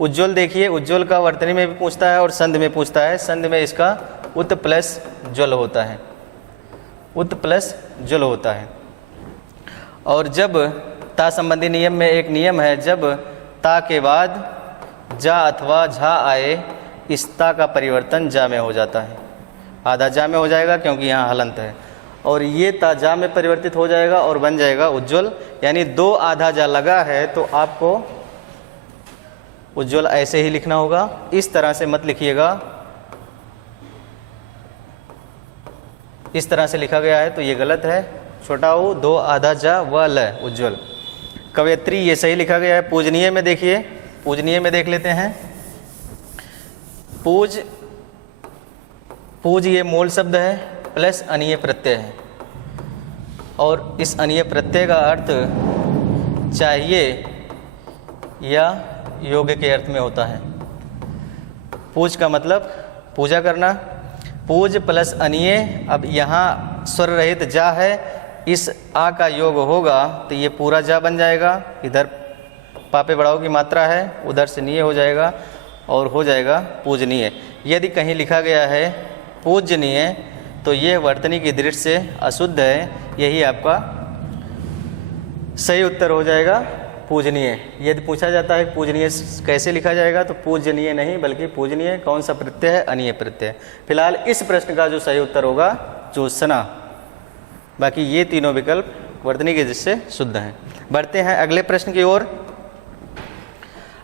उज्ज्वल देखिए, उज्ज्वल का वर्तनी में भी पूछता है और संध में पूछता है। संध में इसका उत प्लस ज्वल होता है, उत प्लस ज्वल होता है। और जब ता संबंधी नियम में एक नियम है, जब ता के बाद जा अथवा झा आए, इस ता का परिवर्तन जा में हो जाता है। आधा जा में हो जाएगा क्योंकि यहाँ हलंत है, और ये ता जा में परिवर्तित हो जाएगा और बन जाएगा उज्ज्वल। यानी दो आधा जा लगा है तो आपको उज्ज्वल ऐसे ही लिखना होगा। इस तरह से मत लिखिएगा, इस तरह से लिखा गया है तो ये गलत है। छोटा ऊ दो आधा जा व ल, उज्ज्वल। कवयित्री ये सही लिखा गया है। पूजनीय में देखिए, पूजनीय में देख लेते हैं। पूज, पूज ये मूल शब्द है प्लस अनीय प्रत्यय है, और इस अनीय प्रत्यय का अर्थ चाहिए या योग्य के अर्थ में होता है। पूज का मतलब पूजा करना, पूज प्लस अनीय। अब यहाँ स्वर रहित जा है, इस आ का योग होगा तो ये पूरा जा बन जाएगा। इधर पापे बढ़ाओ की मात्रा है, उधर से नीय हो जाएगा और हो जाएगा पूजनीय। यदि कहीं लिखा गया है पूजनीय तो ये वर्तनी की दृष्टि से अशुद्ध है, यही आपका सही उत्तर हो जाएगा पूजनीय। यदि पूछा जाता है पूजनीय कैसे लिखा जाएगा, तो पूजनीय नहीं बल्कि पूजनीय। कौन सा प्रत्यय है? अनीय प्रत्यय। फिलहाल इस प्रश्न का जो सही उत्तर होगा ज्योत्सना। बाकी ये तीनों विकल्प वर्तनी की दृष्टि से शुद्ध हैं। बढ़ते हैं अगले प्रश्न की ओर।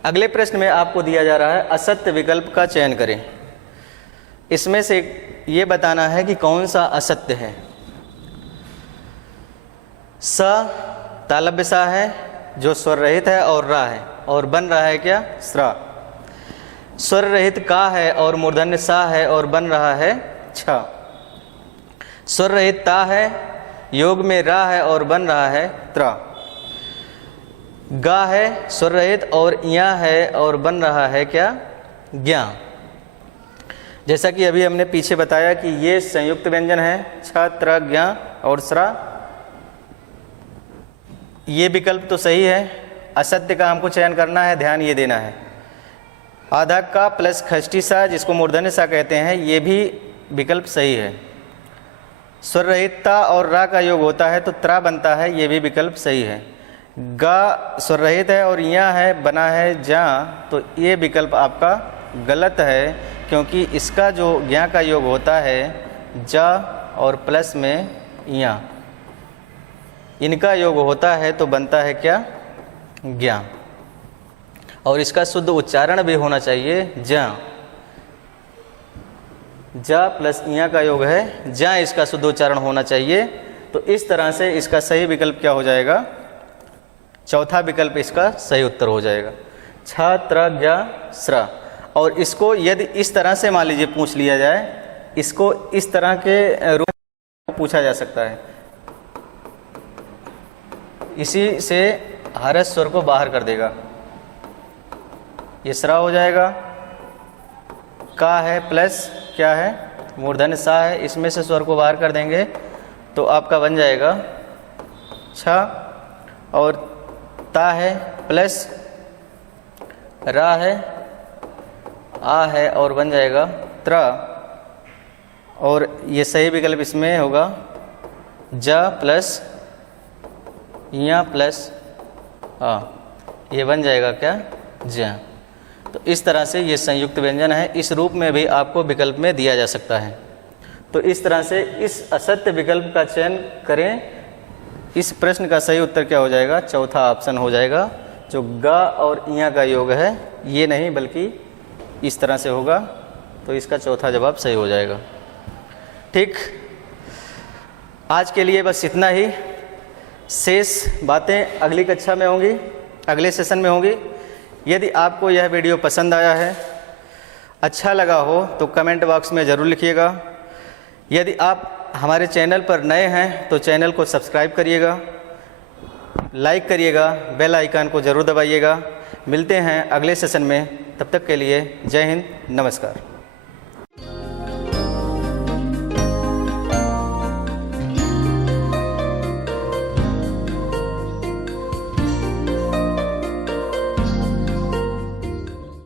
अगले प्रश्न में आपको दिया जा रहा है असत्य विकल्प का चयन करें। इसमें से ये बताना है कि कौन सा असत्य है। स तालव्य सा है जो स्वर रहित है और रा है, और बन रहा है क्या? स्रा। स्वर रहित का है और मूर्धन्य सा है और बन रहा है छ। स्वर रहित ता है, योग में रा है और बन रहा है त्रा। गा है स्वर रहित और या है और बन रहा है क्या? ज्ञा। जैसा कि अभी हमने पीछे बताया कि ये संयुक्त व्यंजन है, छ त्र ज्ञा और स्रा। ये विकल्प तो सही है। असत्य का हमको चयन करना है, ध्यान ये देना है। आधा का प्लस खष्टी सा जिसको मूर्धन्य सा कहते हैं, ये भी विकल्प सही है। स्वर रहितता और रा का योग होता है तो त्रा बनता है, ये भी विकल्प सही है। गा स्वर रहित है और या है बना है जा, तो ये विकल्प आपका गलत है, क्योंकि इसका जो ज्ञा का योग होता है जा और प्लस में इया, इनका योग होता है तो बनता है क्या? ज्ञा। और इसका शुद्ध उच्चारण भी होना चाहिए जा। जा प्लस इया का योग है, जा इसका शुद्ध उच्चारण होना चाहिए। तो इस तरह से इसका सही विकल्प क्या हो जाएगा? चौथा विकल्प इसका सही उत्तर हो जाएगा, छ त्र ज्ञ स्र। और इसको यदि इस तरह से मान लीजिए पूछ लिया जाए, इसको इस तरह के रूप में पूछा जा सकता है, इसी से हर्ष स्वर को बाहर कर देगा, ये स्रा हो जाएगा। का है प्लस क्या है? मूर्धन्य सा है, इसमें से स्वर को बाहर कर देंगे तो आपका बन जाएगा छ। और ता है प्लस रा है, आ है और बन जाएगा त्र। और ये सही विकल्प इसमें होगा ज प्लस या प्लस आ, ये बन जाएगा क्या? ज। तो इस तरह से ये संयुक्त व्यंजन है, इस रूप में भी आपको विकल्प में दिया जा सकता है। तो इस तरह से इस असत्य विकल्प का चयन करें। इस प्रश्न का सही उत्तर क्या हो जाएगा? चौथा ऑप्शन हो जाएगा, जो ग और इया का योग है, ये नहीं बल्कि इस तरह से होगा। तो इसका चौथा जवाब सही हो जाएगा। ठीक, आज के लिए बस इतना ही। शेष बातें अगली कक्षा में होंगी, अगले सेशन में होंगी। यदि आपको यह वीडियो पसंद आया है, अच्छा लगा हो तो कमेंट बॉक्स में ज़रूर लिखिएगा। यदि आप हमारे चैनल पर नए हैं तो चैनल को सब्सक्राइब करिएगा, लाइक करिएगा, बेल आइकन को ज़रूर दबाइएगा। मिलते हैं अगले सेशन में, तब तक के लिए जय हिंद, नमस्कार।